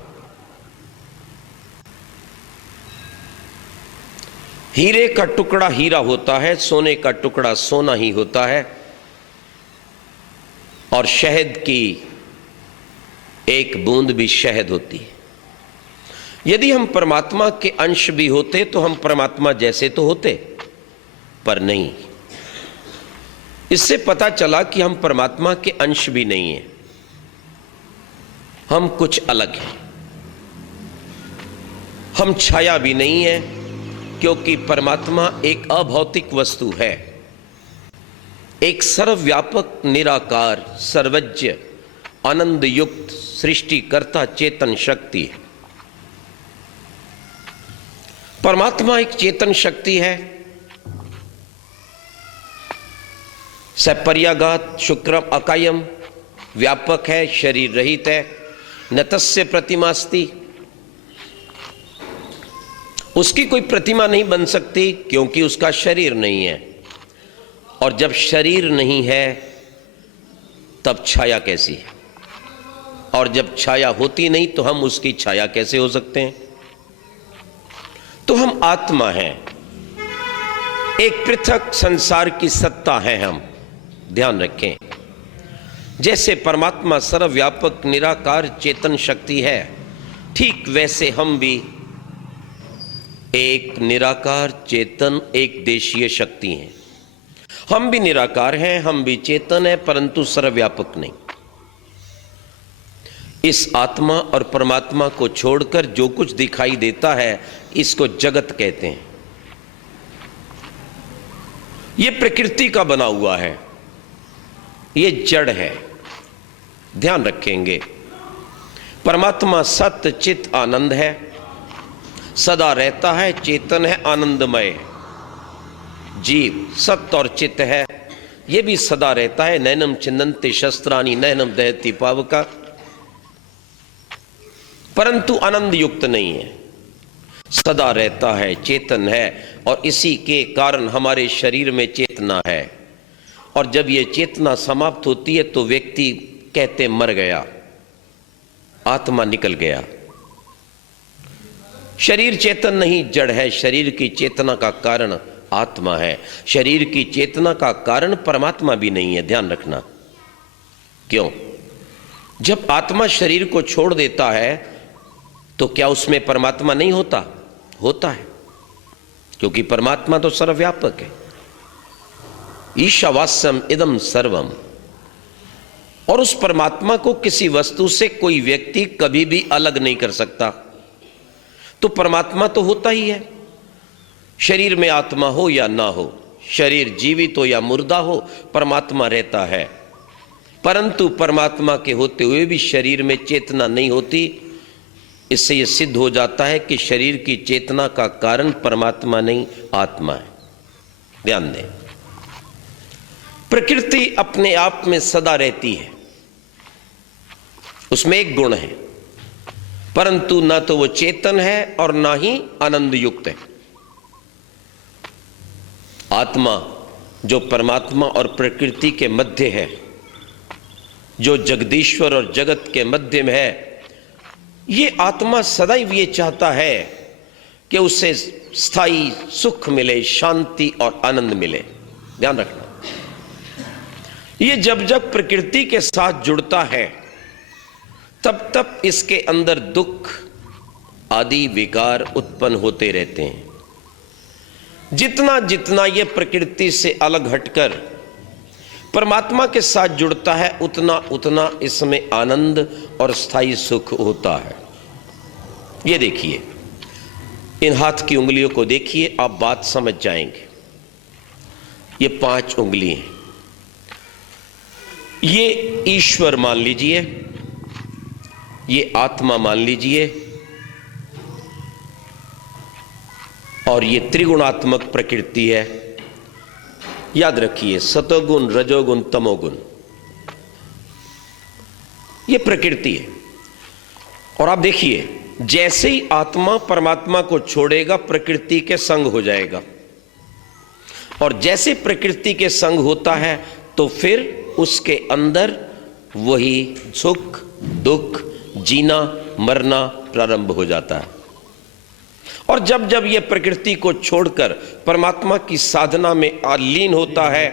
हीरे का टुकड़ा हीरा होता है, सोने का टुकड़ा सोना ही होता है, और शहद की एक बूंद भी शहद होती है। यदि हम परमात्मा के अंश भी होते तो हम परमात्मा जैसे तो होते, पर नहीं। इससे पता चला कि हम परमात्मा के अंश भी नहीं हैं, हम कुछ अलग हैं। हम छाया भी नहीं है, क्योंकि परमात्मा एक अभौतिक वस्तु है, एक सर्वव्यापक, निराकार, सर्वज्ञ, आनंद युक्त सृष्टिकर्ता चेतन शक्ति है। परमात्मा एक चेतन शक्ति है, सपर्यागात शुक्रम अकायम, व्यापक है, शरीर रहित है, न तस्य प्रतिमास्ति, उसकी कोई प्रतिमा नहीं बन सकती क्योंकि उसका शरीर नहीं है। और जब शरीर नहीं है तब छाया कैसी है, और जब छाया होती नहीं तो हम उसकी छाया कैसे हो सकते हैं। तो हम आत्मा हैं, एक पृथक संसार की सत्ता है हम। ध्यान रखें, जैसे परमात्मा सर्वव्यापक निराकार चेतन शक्ति है, ठीक वैसे हम भी एक निराकार चेतन एक देशीय शक्ति हैं। हम भी निराकार हैं, हम भी चेतन हैं, परंतु सर्वव्यापक नहीं। इस आत्मा और परमात्मा को छोड़कर जो कुछ दिखाई देता है इसको जगत कहते हैं। यह प्रकृति का बना हुआ है, ये जड़ है। ध्यान रखेंगे, परमात्मा सत्य चित आनंद है, सदा रहता है, चेतन है, आनंदमय है। जीव सत्य और चित है, यह भी सदा रहता है। नैनम चिन्नन्ते शस्त्राणि नैनम दहति पावका, परंतु आनंद युक्त नहीं है, सदा रहता है, चेतन है। और इसी के कारण हमारे शरीर में चेतना है। और जब यह चेतना समाप्त होती है तो व्यक्ति कहते मर गया, आत्मा निकल गया। शरीर चेतन नहीं, जड़ है। शरीर की चेतना का कारण आत्मा है, शरीर की चेतना का कारण परमात्मा भी नहीं है। ध्यान रखना। क्यों? जब आत्मा शरीर को छोड़ देता है तो क्या उसमें परमात्मा नहीं होता? होता है, क्योंकि परमात्मा तो सर्वव्यापक है। ईशावास्यम इदम सर्वम। और उस परमात्मा को किसी वस्तु से कोई व्यक्ति कभी भी अलग नहीं कर सकता। तो परमात्मा तो होता ही है। शरीर में आत्मा हो या ना हो, शरीर जीवित हो या मुर्दा हो, परमात्मा रहता है। परंतु परमात्मा के होते हुए भी शरीर में चेतना नहीं होती। इससे यह सिद्ध हो जाता है कि शरीर की चेतना का कारण परमात्मा नहीं, आत्मा है। ध्यान दें, प्रकृति अपने आप में सदा रहती है, उसमें एक गुण है, परंतु ना तो वो चेतन है और ना ही आनंद युक्त है। आत्मा जो परमात्मा और प्रकृति के मध्य है, जो जगदीश्वर और जगत के मध्य में है, ये आत्मा सदैव ये चाहता है कि उसे स्थायी सुख मिले, शांति और आनंद मिले। ध्यान रखना, ये जब जब प्रकृति के साथ जुड़ता है तब तब इसके अंदर दुख आदि विकार उत्पन्न होते रहते हैं। जितना जितना ये प्रकृति से अलग हटकर परमात्मा के साथ जुड़ता है, उतना उतना इसमें आनंद और स्थायी सुख होता है। ये देखिए, इन हाथ की उंगलियों को देखिए, आप बात समझ जाएंगे। ये 5 उंगली हैं, ये ईश्वर मान लीजिए, ये आत्मा मान लीजिए, और ये त्रिगुणात्मक प्रकृति है। याद रखिए, सतोगुण, रजोगुण, तमोगुण, ये प्रकृति है। और आप देखिए, जैसे ही आत्मा परमात्मा को छोड़ेगा प्रकृति के संग हो जाएगा, और जैसे प्रकृति के संग होता है तो फिर उसके अंदर वही सुख दुख, जीना मरना प्रारंभ हो जाता है। और जब जब यह प्रकृति को छोड़कर परमात्मा की साधना में लीन होता है,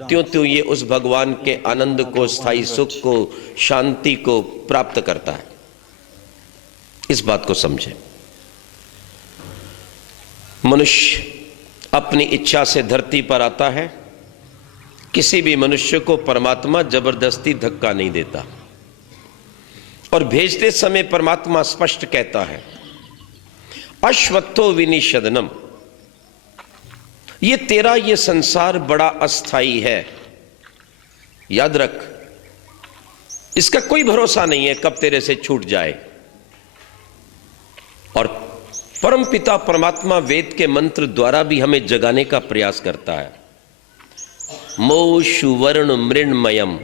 त्यों त्यों ये उस भगवान के आनंद को, स्थायी सुख को, शांति को प्राप्त करता है। इस बात को समझें। मनुष्य अपनी इच्छा से धरती पर आता है, किसी भी मनुष्य को परमात्मा जबरदस्ती धक्का नहीं देता। और भेजते समय परमात्मा स्पष्ट कहता है, अश्वत्थो विनिषदनम, ये तेरा ये संसार बड़ा अस्थाई है, याद रख, इसका कोई भरोसा नहीं है कब तेरे से छूट जाए। और परमपिता परमात्मा वेद के मंत्र द्वारा भी हमें जगाने का प्रयास करता है। मो सुवर्ण मृण्मयम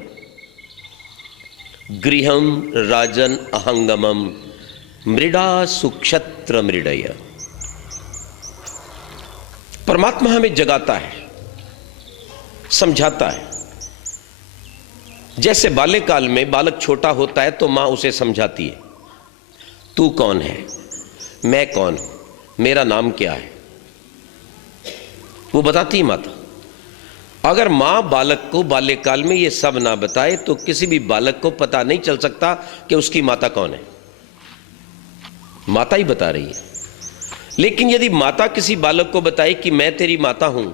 गृहम राजन अहंगमम मृडा सुक्षत्र मृडय। परमात्मा हमें जगाता है, समझाता है। जैसे बाल्यकाल में बालक छोटा होता है तो मां उसे समझाती है, तू कौन है, मैं कौन हूं, मेरा नाम क्या है, वो बताती है माता। अगर मां बालक को बाल्यकाल में ये सब ना बताए तो किसी भी बालक को पता नहीं चल सकता कि उसकी माता कौन है। माता ही बता रही है। लेकिन यदि माता किसी बालक को बताए कि मैं तेरी माता हूं,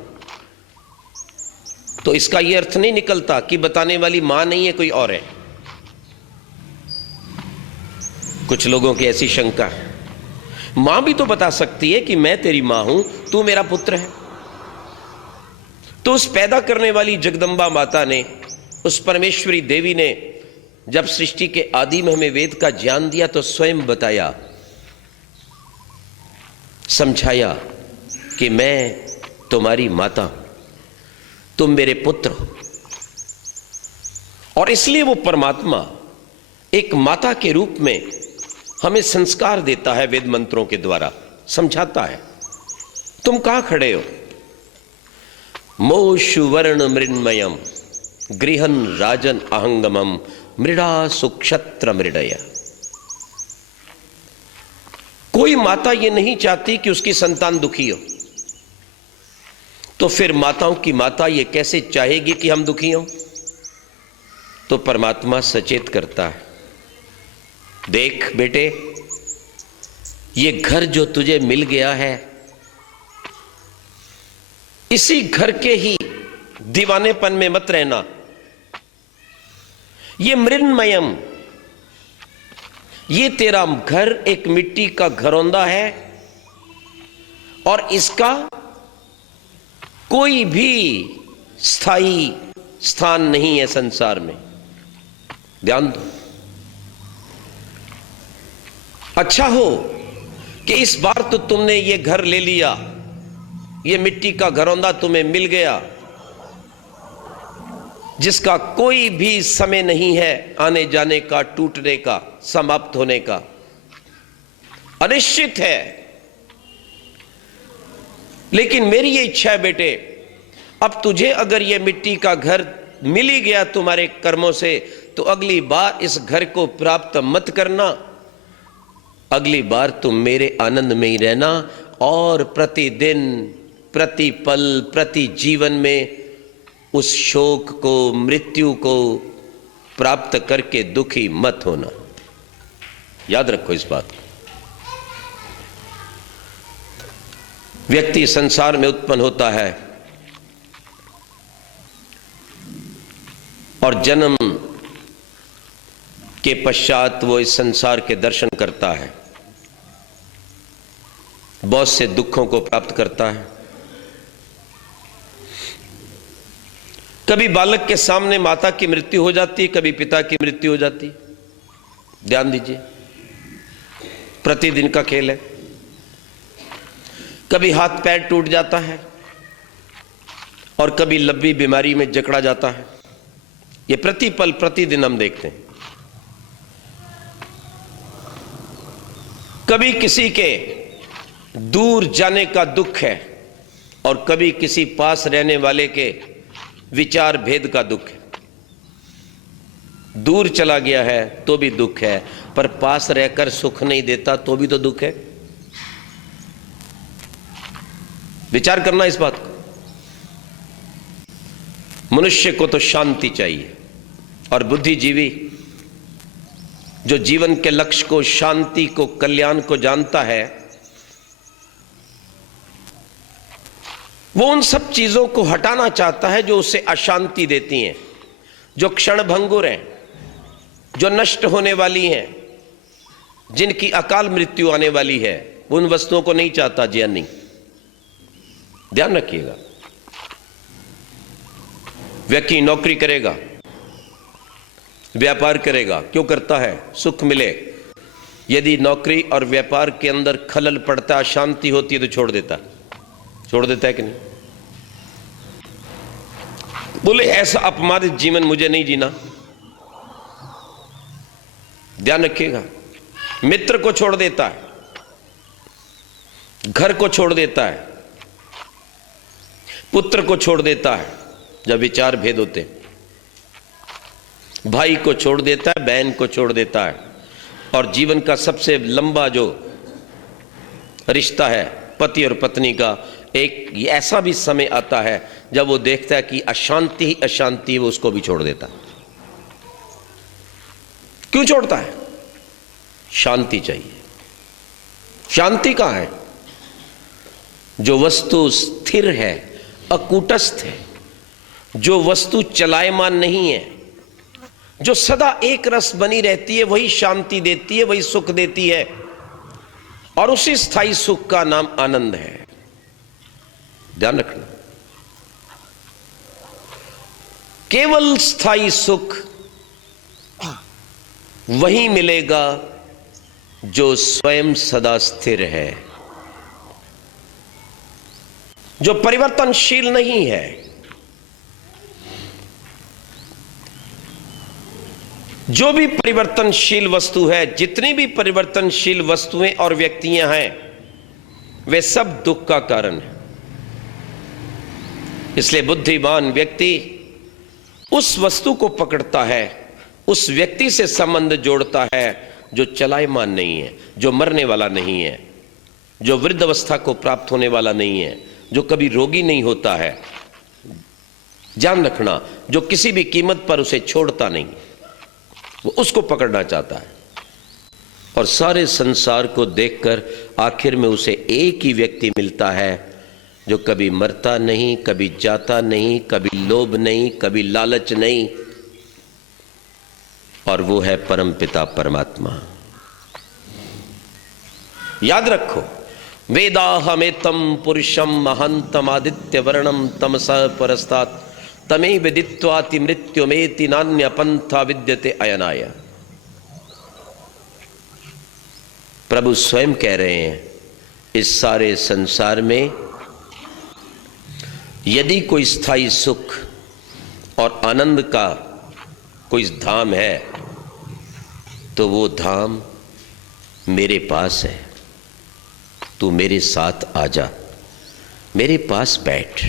तो इसका यह अर्थ नहीं निकलता कि बताने वाली मां नहीं है, कोई और है। कुछ लोगों की ऐसी शंका है, मां भी तो बता सकती है कि मैं तेरी मां हूं, तू मेरा पुत्र है। तो उस पैदा करने वाली जगदम्बा माता ने, उस परमेश्वरी देवी ने जब सृष्टि के आदि में हमें वेद का ज्ञान दिया तो स्वयं बताया, समझाया कि मैं तुम्हारी माता हूं, तुम मेरे पुत्र हो। और इसलिए वो परमात्मा एक माता के रूप में हमें संस्कार देता है, वेद मंत्रों के द्वारा समझाता है। तुम कहां खड़े हो? मोशु वर्ण मृण्मयम गृहन राजन अहंगमम मृड़ा सुक्षत्र मृडया। कोई माता ये नहीं चाहती कि उसकी संतान दुखी हो, तो फिर माताओं की माता ये कैसे चाहेगी कि हम दुखी हों? तो परमात्मा सचेत करता है, देख बेटे, ये घर जो तुझे मिल गया है, इसी घर के ही दीवानेपन में मत रहना। ये मृण्मयम, ये तेरा घर एक मिट्टी का घरौंदा है और इसका कोई भी स्थायी स्थान नहीं है संसार में। ध्यान दो। अच्छा हो कि इस बार तो तुमने ये घर ले लिया, ये मिट्टी का घरौंदा तुम्हें मिल गया, जिसका कोई भी समय नहीं है आने जाने का, टूटने का, समाप्त होने का, अनिश्चित है। लेकिन मेरी ये इच्छा है बेटे, अब तुझे अगर ये मिट्टी का घर मिल ही गया तुम्हारे कर्मों से, तो अगली बार इस घर को प्राप्त मत करना। अगली बार तुम मेरे आनंद में ही रहना और प्रतिदिन, प्रति पल, प्रति जीवन में उस शोक को, मृत्यु को प्राप्त करके दुखी मत होना। याद रखो इस बात को। व्यक्ति संसार में उत्पन्न होता है और जन्म के पश्चात वो इस संसार के दर्शन करता है, बहुत से दुखों को प्राप्त करता है। कभी बालक के सामने माता की मृत्यु हो जाती है, कभी पिता की मृत्यु हो जाती है। ध्यान दीजिए, प्रतिदिन का खेल है। कभी हाथ पैर टूट जाता है और कभी लंबी बीमारी में जकड़ा जाता है। ये प्रतिपल, प्रतिदिन हम देखते हैं। कभी किसी के दूर जाने का दुख है और कभी किसी पास रहने वाले के विचार भेद का दुख है। दूर चला गया है तो भी दुख है, पर पास रहकर सुख नहीं देता तो भी तो दुख है। विचार करना इस बात को। मनुष्य को तो शांति चाहिए और बुद्धिजीवी जो जीवन के लक्ष्य को, शांति को, कल्याण को जानता है, वो उन सब चीजों को हटाना चाहता है जो उसे अशांति देती हैं, जो क्षण भंगुर हैं, जो नष्ट होने वाली हैं, जिनकी अकाल मृत्यु आने वाली है। उन वस्तुओं को नहीं चाहता ज्ञानी। ध्यान रखिएगा। व्यक्ति नौकरी करेगा, व्यापार करेगा, क्यों करता है? सुख मिले। यदि नौकरी और व्यापार के अंदर खलल पड़ता, अशांति होती है तो छोड़ देता है कि नहीं? बोले ऐसा अपमानित जीवन मुझे नहीं जीना। ध्यान रखिएगा। मित्र को छोड़ देता है, घर को छोड़ देता है, पुत्र को छोड़ देता है जब विचार भेद होते हैं, भाई को छोड़ देता है, बहन को छोड़ देता है, और जीवन का सबसे लंबा जो रिश्ता है पति और पत्नी का, एक ऐसा भी समय आता है जब वो देखता है कि अशांति ही अशांति है, वो उसको भी छोड़ देता है। क्यों छोड़ता है? शांति चाहिए। शांति कहां है? जो वस्तु स्थिर है, अकूटस्थ है, जो वस्तु चलायमान नहीं है, जो सदा एक रस बनी रहती है, वही शांति देती है, वही सुख देती है, और उसी स्थायी सुख का नाम आनंद है। ध्यान रखना, केवल स्थायी सुख वही मिलेगा जो स्वयं सदा स्थिर है, जो परिवर्तनशील नहीं है। जो भी परिवर्तनशील वस्तु है, जितनी भी परिवर्तनशील वस्तुएं और व्यक्तियां हैं, वे सब दुख का कारण है। इसलिए बुद्धिमान व्यक्ति उस वस्तु को पकड़ता है, उस व्यक्ति से संबंध जोड़ता है जो चलायमान नहीं है, जो मरने वाला नहीं है, जो वृद्ध अवस्था को प्राप्त होने वाला नहीं है, जो कभी रोगी नहीं होता है। ध्यान रखना, जो किसी भी कीमत पर उसे छोड़ता नहीं, वो उसको पकड़ना चाहता है। और सारे संसार को देखकर आखिर में उसे एक ही व्यक्ति मिलता है जो कभी मरता नहीं, कभी जाता नहीं, कभी लोभ नहीं, कभी लालच नहीं, और वो है परमपिता परमात्मा। याद रखो, वेदाहमेतम पुरुषम महंतम आदित्य वर्णम तमसा परस्तात् तमे विदित्वाति मृत्युमेति नान्य पंथा विद्यते अयनाय। प्रभु स्वयं कह रहे हैं, इस सारे संसार में यदि कोई स्थायी सुख और आनंद का कोई धाम है तो वो धाम मेरे पास है। तू मेरे साथ आ जा, मेरे पास बैठ।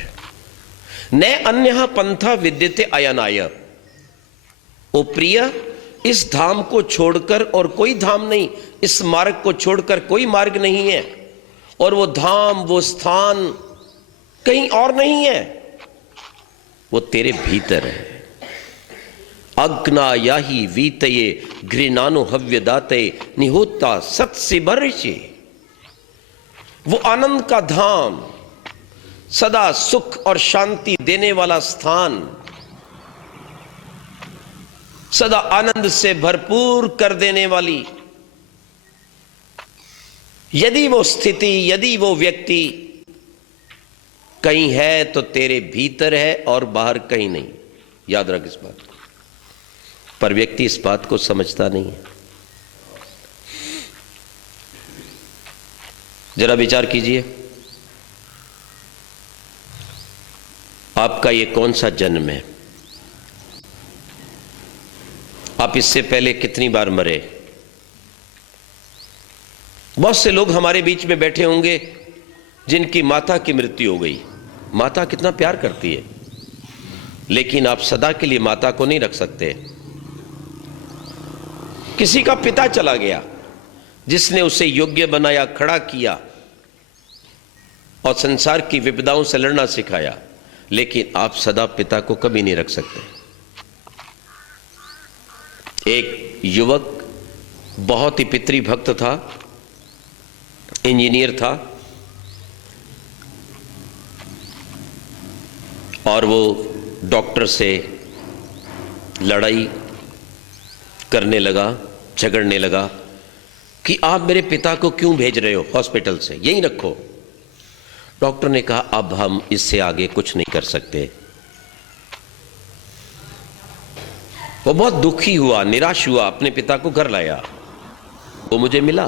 न अन्यः पंथा विद्यते अयनाय। ओ प्रिय, इस धाम को छोड़कर और कोई धाम नहीं, इस मार्ग को छोड़कर कोई मार्ग नहीं है, और वो धाम, वो स्थान कहीं और नहीं है, वो तेरे भीतर है। अग्ना याही वीतये घृणानु हव्य दाते निहोता सत्स्य बर्षे। वो आनंद का धाम, सदा सुख और शांति देने वाला स्थान, सदा आनंद से भरपूर कर देने वाली यदि वो स्थिति, यदि वो व्यक्ति कहीं है तो तेरे भीतर है और बाहर कहीं नहीं। याद रख इस बात को। पर व्यक्ति इस बात को समझता नहीं है। जरा विचार कीजिए, आपका ये कौन सा जन्म है? आप इससे पहले कितनी बार मरे? बहुत से लोग हमारे बीच में बैठे होंगे जिनकी माता की मृत्यु हो गई। माता कितना प्यार करती है, लेकिन आप सदा के लिए माता को नहीं रख सकते। किसी का पिता चला गया जिसने उसे योग्य बनाया, खड़ा किया और संसार की विपदाओं से लड़ना सिखाया, लेकिन आप सदा पिता को कभी नहीं रख सकते। एक युवक बहुत ही पितृभक्त था, इंजीनियर था, और वो डॉक्टर से लड़ाई करने लगा, झगड़ने लगा कि आप मेरे पिता को क्यों भेज रहे हो हॉस्पिटल से, यहीं रखो। डॉक्टर ने कहा अब हम इससे आगे कुछ नहीं कर सकते। वो बहुत दुखी हुआ, निराश हुआ, अपने पिता को घर लाया। वो मुझे मिला,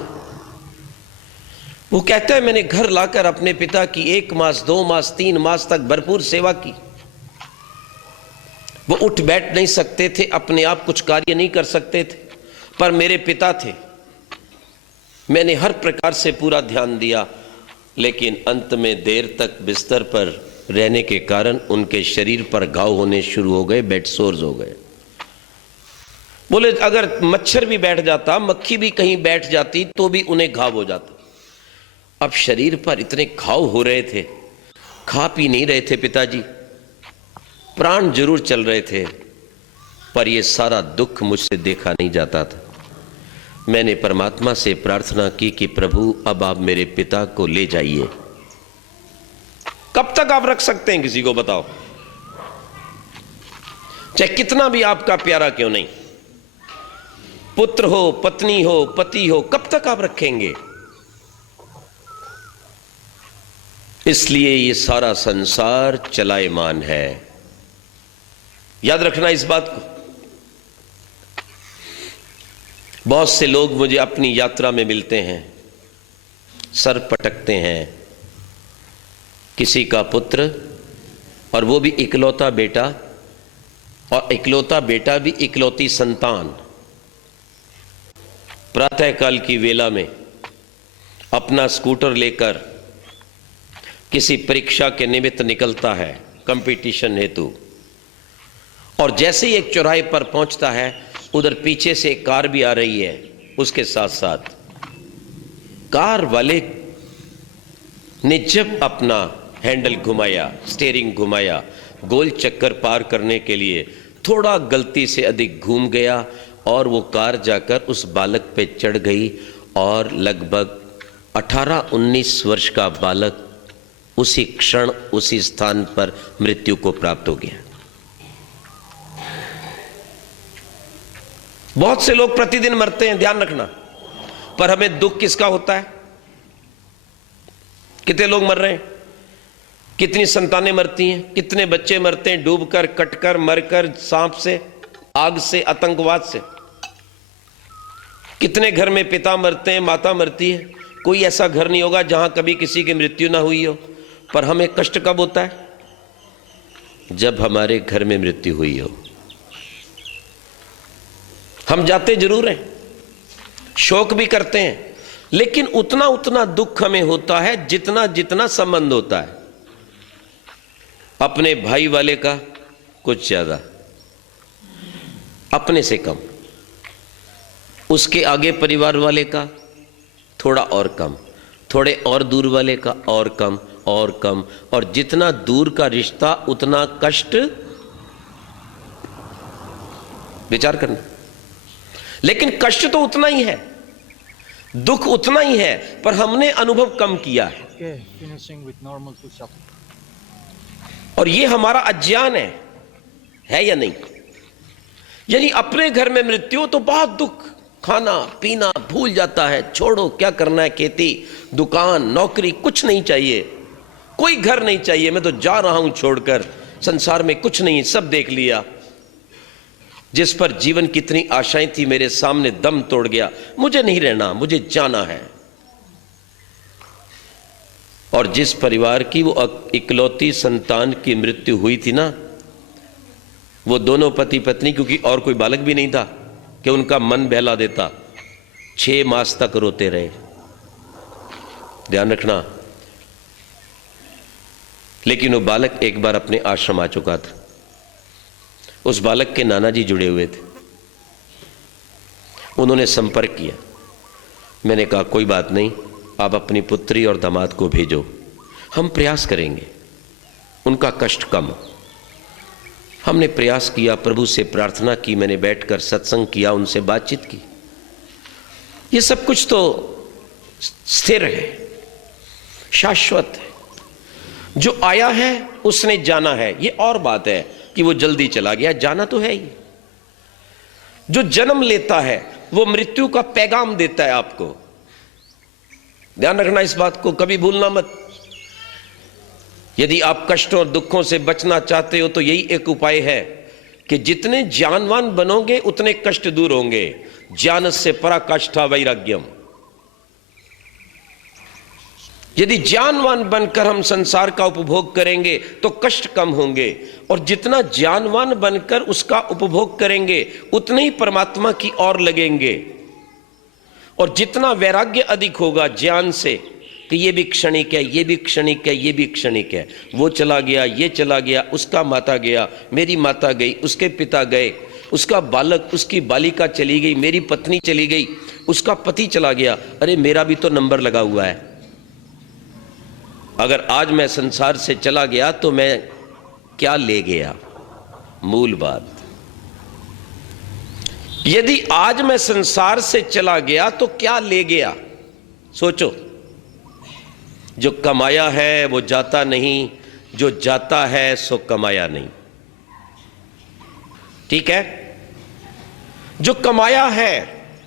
वो कहता है मैंने घर लाकर अपने पिता की 1 मास, 2 मास, 3 मास तक भरपूर सेवा की। वो उठ बैठ नहीं सकते थे, अपने आप कुछ कार्य नहीं कर सकते थे, पर मेरे पिता थे। मैंने हर प्रकार से पूरा ध्यान दिया, लेकिन अंत में देर तक बिस्तर पर रहने के कारण उनके शरीर पर घाव होने शुरू हो गए, बेड सोर्स हो गए। बोले अगर मच्छर भी बैठ जाता, मक्खी भी कहीं बैठ जाती तो भी उन्हें घाव हो जाता। अब शरीर पर इतने घाव हो रहे थे, खा पी नहीं रहे थे पिताजी, प्राण जरूर चल रहे थे, पर यह सारा दुख मुझसे देखा नहीं जाता था। मैंने परमात्मा से प्रार्थना की कि प्रभु अब आप मेरे पिता को ले जाइए। कब तक आप रख सकते हैं किसी को, बताओ? चाहे कितना भी आपका प्यारा क्यों नहीं, पुत्र हो, पत्नी हो, पति हो, कब तक आप रखेंगे? इसलिए ये सारा संसार चलायमान है। याद रखना इस बात को। बहुत से लोग मुझे अपनी यात्रा में मिलते हैं, सर पटकते हैं, किसी का पुत्र और वो भी इकलौता बेटा, और इकलौता बेटा भी इकलौती संतान, प्रातःकाल की वेला में अपना स्कूटर लेकर किसी परीक्षा के निमित्त निकलता है कंपटीशन हेतु, और जैसे ही एक चौराहे पर पहुंचता है, उधर पीछे से एक कार भी आ रही है, उसके साथ साथ कार वाले ने जब अपना हैंडल घुमाया, स्टीयरिंग घुमाया, गोल चक्कर पार करने के लिए थोड़ा गलती से अधिक घूम गया और वो कार जाकर उस बालक पे चढ़ गई, और लगभग 18-19 वर्ष का बालक उसी क्षण उसी स्थान पर मृत्यु को प्राप्त हो गया। बहुत से लोग प्रतिदिन मरते हैं, ध्यान रखना, पर हमें दुख किसका होता है? कितने लोग मर रहे हैं, कितनी संतानें मरती हैं, कितने बच्चे मरते हैं डूबकर, कटकर, मरकर, सांप से, आग से, आतंकवाद से। कितने घर में पिता मरते हैं, माता मरती है। कोई ऐसा घर नहीं होगा जहां कभी किसी की मृत्यु ना हुई हो। पर हमें कष्ट कब होता है? जब हमारे घर में मृत्यु हुई हो। हम जाते जरूर हैं, शोक भी करते हैं, लेकिन उतना उतना दुख हमें होता है जितना जितना संबंध होता है। अपने भाई वाले का कुछ ज्यादा, अपने से कम, उसके आगे परिवार वाले का थोड़ा और कम, थोड़े और दूर वाले का और कम और कम, और जितना दूर का रिश्ता उतना कष्ट। विचार करना। लेकिन कष्ट तो उतना ही है, दुख उतना ही है, पर हमने अनुभव कम किया है। और ये हमारा अज्ञान है या नहीं? यानी अपने घर में मृत्यु तो बहुत दुख, खाना पीना भूल जाता है, छोड़ो क्या करना है, खेती दुकान नौकरी कुछ नहीं चाहिए, कोई घर नहीं चाहिए, मैं तो जा रहा हूं छोड़कर, संसार में कुछ नहीं, सब देख लिया। जिस पर जीवन कितनी आशाएं थी मेरे सामने दम तोड़ गया, मुझे नहीं रहना, मुझे जाना है। और जिस परिवार की वो इकलौती संतान की मृत्यु हुई थी ना, वो दोनों पति पत्नी, क्योंकि और कोई बालक भी नहीं था कि उनका मन बहला देता, 6 मास तक रोते रहे। ध्यान रखना। लेकिन वो बालक एक बार अपने आश्रम आ चुका था। उस बालक के नाना जी जुड़े हुए थे, उन्होंने संपर्क किया। मैंने कहा कोई बात नहीं, आप अपनी पुत्री और दामाद को भेजो, हम प्रयास करेंगे उनका कष्ट कम हो। हमने प्रयास किया, प्रभु से प्रार्थना की, मैंने बैठकर सत्संग किया, उनसे बातचीत की। ये सब कुछ तो स्थिर है, शाश्वत है। जो आया है उसने जाना है। ये और बात है कि वो जल्दी चला गया, जाना तो है ही। जो जन्म लेता है वो मृत्यु का पैगाम देता है आपको। ध्यान रखना इस बात को, कभी भूलना मत। यदि आप कष्टों और दुखों से बचना चाहते हो तो यही एक उपाय है कि जितने ज्ञानवान बनोगे उतने कष्ट दूर होंगे। ज्ञानस्य पराकाष्ठा वैराग्यम। यदि ज्ञानवान बनकर हम संसार का उपभोग करेंगे तो कष्ट कम होंगे, और जितना ज्ञानवान बनकर उसका उपभोग करेंगे उतने ही परमात्मा की ओर लगेंगे। और जितना वैराग्य अधिक होगा ज्ञान से कि ये भी क्षणिक है, ये भी क्षणिक है, ये भी क्षणिक है, वो चला गया, ये चला गया, उसका माता गया, मेरी माता गई, उसके पिता गए, उसका बालक, उसकी बालिका चली गई, मेरी पत्नी चली गई, उसका पति चला गया, अरे मेरा भी तो नंबर लगा हुआ है। अगर आज मैं संसार से चला गया तो मैं क्या ले गया? मूल बात। यदि आज मैं संसार से चला गया तो क्या ले गया? सोचो। जो कमाया है वो जाता नहीं, जो जाता है सो कमाया नहीं। ठीक है, जो कमाया है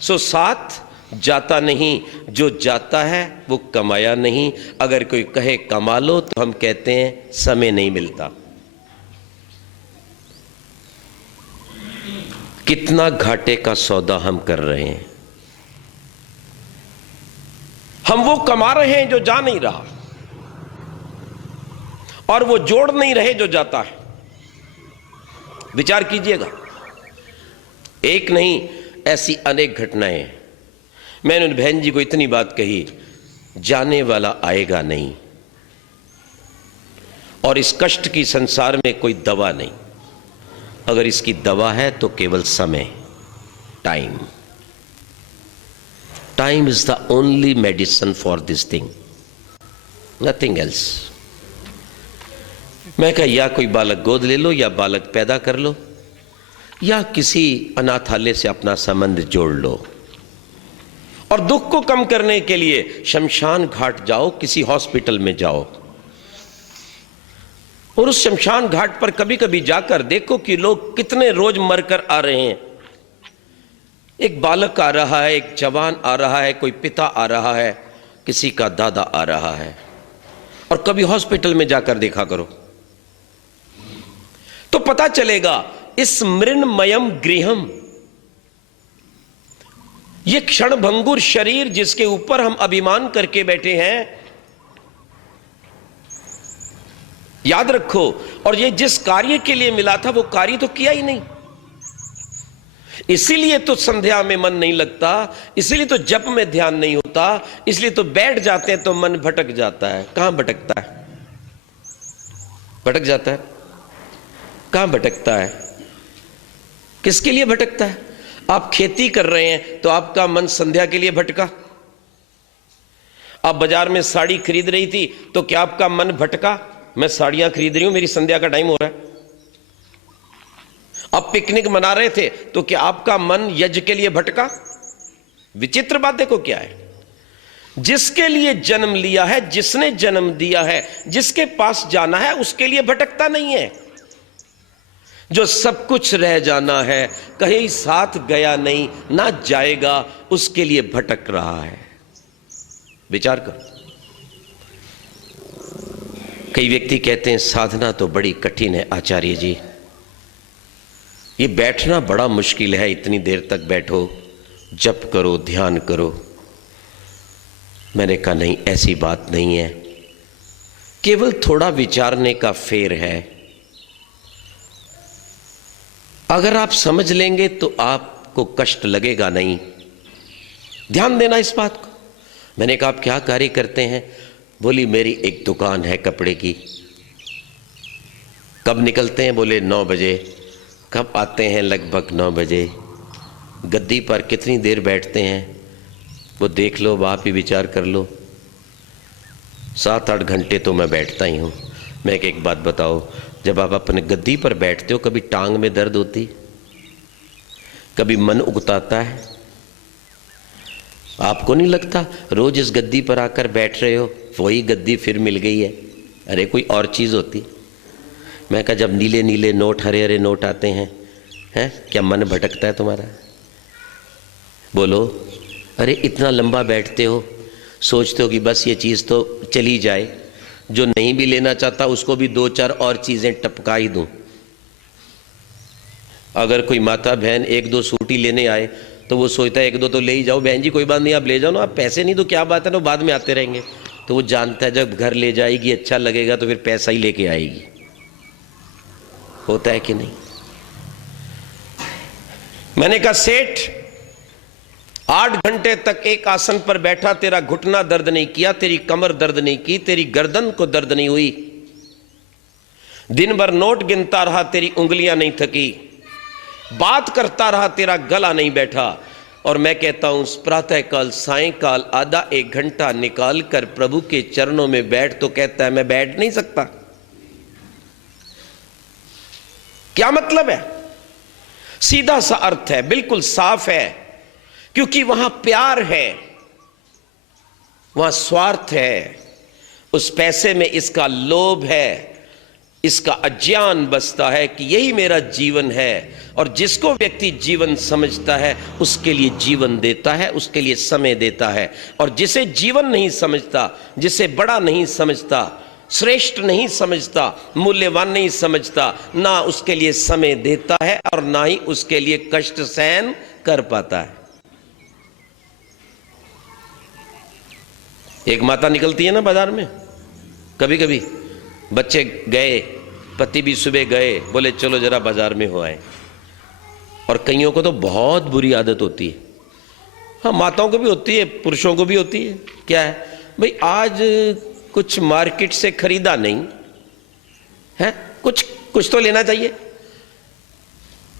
सो साथ जाता नहीं, जो जाता है वो कमाया नहीं। अगर कोई कहे कमा लो तो हम कहते हैं समय नहीं मिलता। कितना घाटे का सौदा हम कर रहे हैं। हम वो कमा रहे हैं जो जा नहीं रहा, और वो जोड़ नहीं रहे जो जाता है। विचार कीजिएगा, एक नहीं ऐसी अनेक घटनाएं हैं। मैंने उन बहन जी को इतनी बात कही, जाने वाला आएगा नहीं, और इस कष्ट की संसार में कोई दवा नहीं। अगर इसकी दवा है तो केवल समय, time. Time is the only medicine for this thing, nothing else. मैं कहा या कोई बालक गोद ले लो, या बालक पैदा कर लो, या किसी अनाथालय से अपना संबंध जोड़ लो, और दुख को कम करने के लिए शमशान घाट जाओ, किसी हॉस्पिटल में जाओ, और उस शमशान घाट पर कभी कभी जाकर देखो कि लोग कितने रोज मरकर आ रहे हैं। एक बालक आ रहा है, एक जवान आ रहा है, कोई पिता आ रहा है, किसी का दादा आ रहा है। और कभी हॉस्पिटल में जाकर देखा करो तो पता चलेगा इस मृण्मयम गृहम, ये क्षणभंगुर शरीर जिसके ऊपर हम अभिमान करके बैठे हैं, याद रखो, और ये जिस कार्य के लिए मिला था वो कार्य तो किया ही नहीं। इसीलिए तो संध्या में मन नहीं लगता, इसीलिए तो जप में ध्यान नहीं होता, इसलिए तो बैठ जाते हैं तो मन भटक जाता है। कहां भटकता है? भटक जाता है। कहां भटकता है? किसके लिए भटकता है? आप खेती कर रहे हैं तो आपका मन संध्या के लिए भटका। आप बाजार में साड़ी खरीद रही थी तो क्या आपका मन भटका, मैं साड़ियां खरीद रही हूं, मेरी संध्या का टाइम हो रहा है। आप पिकनिक मना रहे थे तो क्या आपका मन यज्ञ के लिए भटका? विचित्र बात देखो क्या है। जिसके लिए जन्म लिया है, जिसने जन्म दिया है, जिसके पास जाना है, उसके लिए भटकता नहीं है। जो सब कुछ रह जाना है, कहीं साथ गया नहीं, ना जाएगा, उसके लिए भटक रहा है। विचार करो। कई व्यक्ति कहते हैं साधना तो बड़ी कठिन है आचार्य जी, ये बैठना बड़ा मुश्किल है, इतनी देर तक बैठो, जप करो, ध्यान करो। मैंने कहा नहीं, ऐसी बात नहीं है, केवल थोड़ा विचारने का फेर है। अगर आप समझ लेंगे तो आपको कष्ट लगेगा नहीं। ध्यान देना इस बात को। मैंने कहा आप क्या कार्य करते हैं? बोली मेरी एक दुकान है कपड़े की। कब निकलते हैं? बोले 9 बजे। कब आते हैं? लगभग 9 बजे। गद्दी पर कितनी देर बैठते हैं? वो देख लो, आप ही विचार कर लो। 7-8 घंटे तो मैं बैठता ही हूँ। मैं एक बात बताओ, जब आप अपने गद्दी पर बैठते हो कभी टांग में दर्द होती? कभी मन उकताता है? आपको नहीं लगता रोज इस गद्दी पर आकर बैठ रहे हो, वही गद्दी फिर मिल गई है? अरे कोई और चीज़ होती। मैं कहा जब नीले नीले नोट, हरे हरे नोट आते हैं, क्या मन भटकता है तुम्हारा? बोलो। अरे इतना लंबा बैठते हो, सोचते हो कि बस ये चीज़ तो चली जाए, जो नहीं भी लेना चाहता उसको भी 2-4 और चीज़ें टपका ही दूं। अगर कोई माता बहन 1-2 सूटी लेने आए तो वो सोचता है 1-2 तो ले ही जाओ, बहन जी कोई बात नहीं, आप ले जाओ ना, आप पैसे नहीं तो क्या बात है ना, बाद में आते रहेंगे। तो वो जानता है जब घर ले जाएगी, अच्छा लगेगा तो फिर पैसा ही लेके आएगी। होता है कि नहीं? मैंने कहा सेठ 8 घंटे तक एक आसन पर बैठा, तेरा घुटना दर्द नहीं किया, तेरी कमर दर्द नहीं की, तेरी गर्दन को दर्द नहीं हुई, दिन भर नोट गिनता रहा, तेरी उंगलियां नहीं थकी, बात करता रहा, तेरा गला नहीं बैठा। और मैं कहता हूं प्रातःकाल सायंकाल आधा 1 घंटा निकाल कर प्रभु के चरणों में बैठ, तो कहता है मैं बैठ नहीं सकता। क्या मतलब है? सीधा सा अर्थ है, बिल्कुल साफ है, क्योंकि वहां प्यार है, वहां स्वार्थ है, उस पैसे में इसका लोभ है, इसका अज्ञान बसता है कि यही मेरा जीवन है। और जिसको व्यक्ति जीवन समझता है उसके लिए जीवन देता है, उसके लिए समय देता है। और जिसे जीवन नहीं समझता, जिसे बड़ा नहीं समझता, श्रेष्ठ नहीं समझता, मूल्यवान नहीं समझता, ना उसके लिए समय देता है और ना ही उसके लिए कष्ट सहन कर पाता है। एक माता निकलती है ना बाजार में, कभी कभी बच्चे गए, पति भी सुबह गए, बोले चलो जरा बाजार में हो आए। और कईयों को तो बहुत बुरी आदत होती है, हाँ माताओं को भी होती है, पुरुषों को भी होती है। क्या है भाई, आज कुछ मार्केट से खरीदा नहीं है, कुछ तो लेना चाहिए।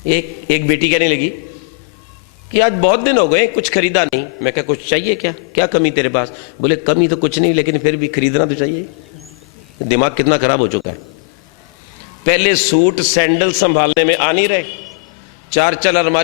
एक बेटी कहने लगी कि आज बहुत दिन हो गए कुछ खरीदा नहीं। मैं क्या कुछ चाहिए, क्या कमी तेरे पास? बोले कमी तो कुछ नहीं, लेकिन फिर भी खरीदना तो चाहिए। दिमाग कितना खराब हो चुका है। पहले सूट सैंडल संभालने में आ नहीं रहे, चार चल अलमारी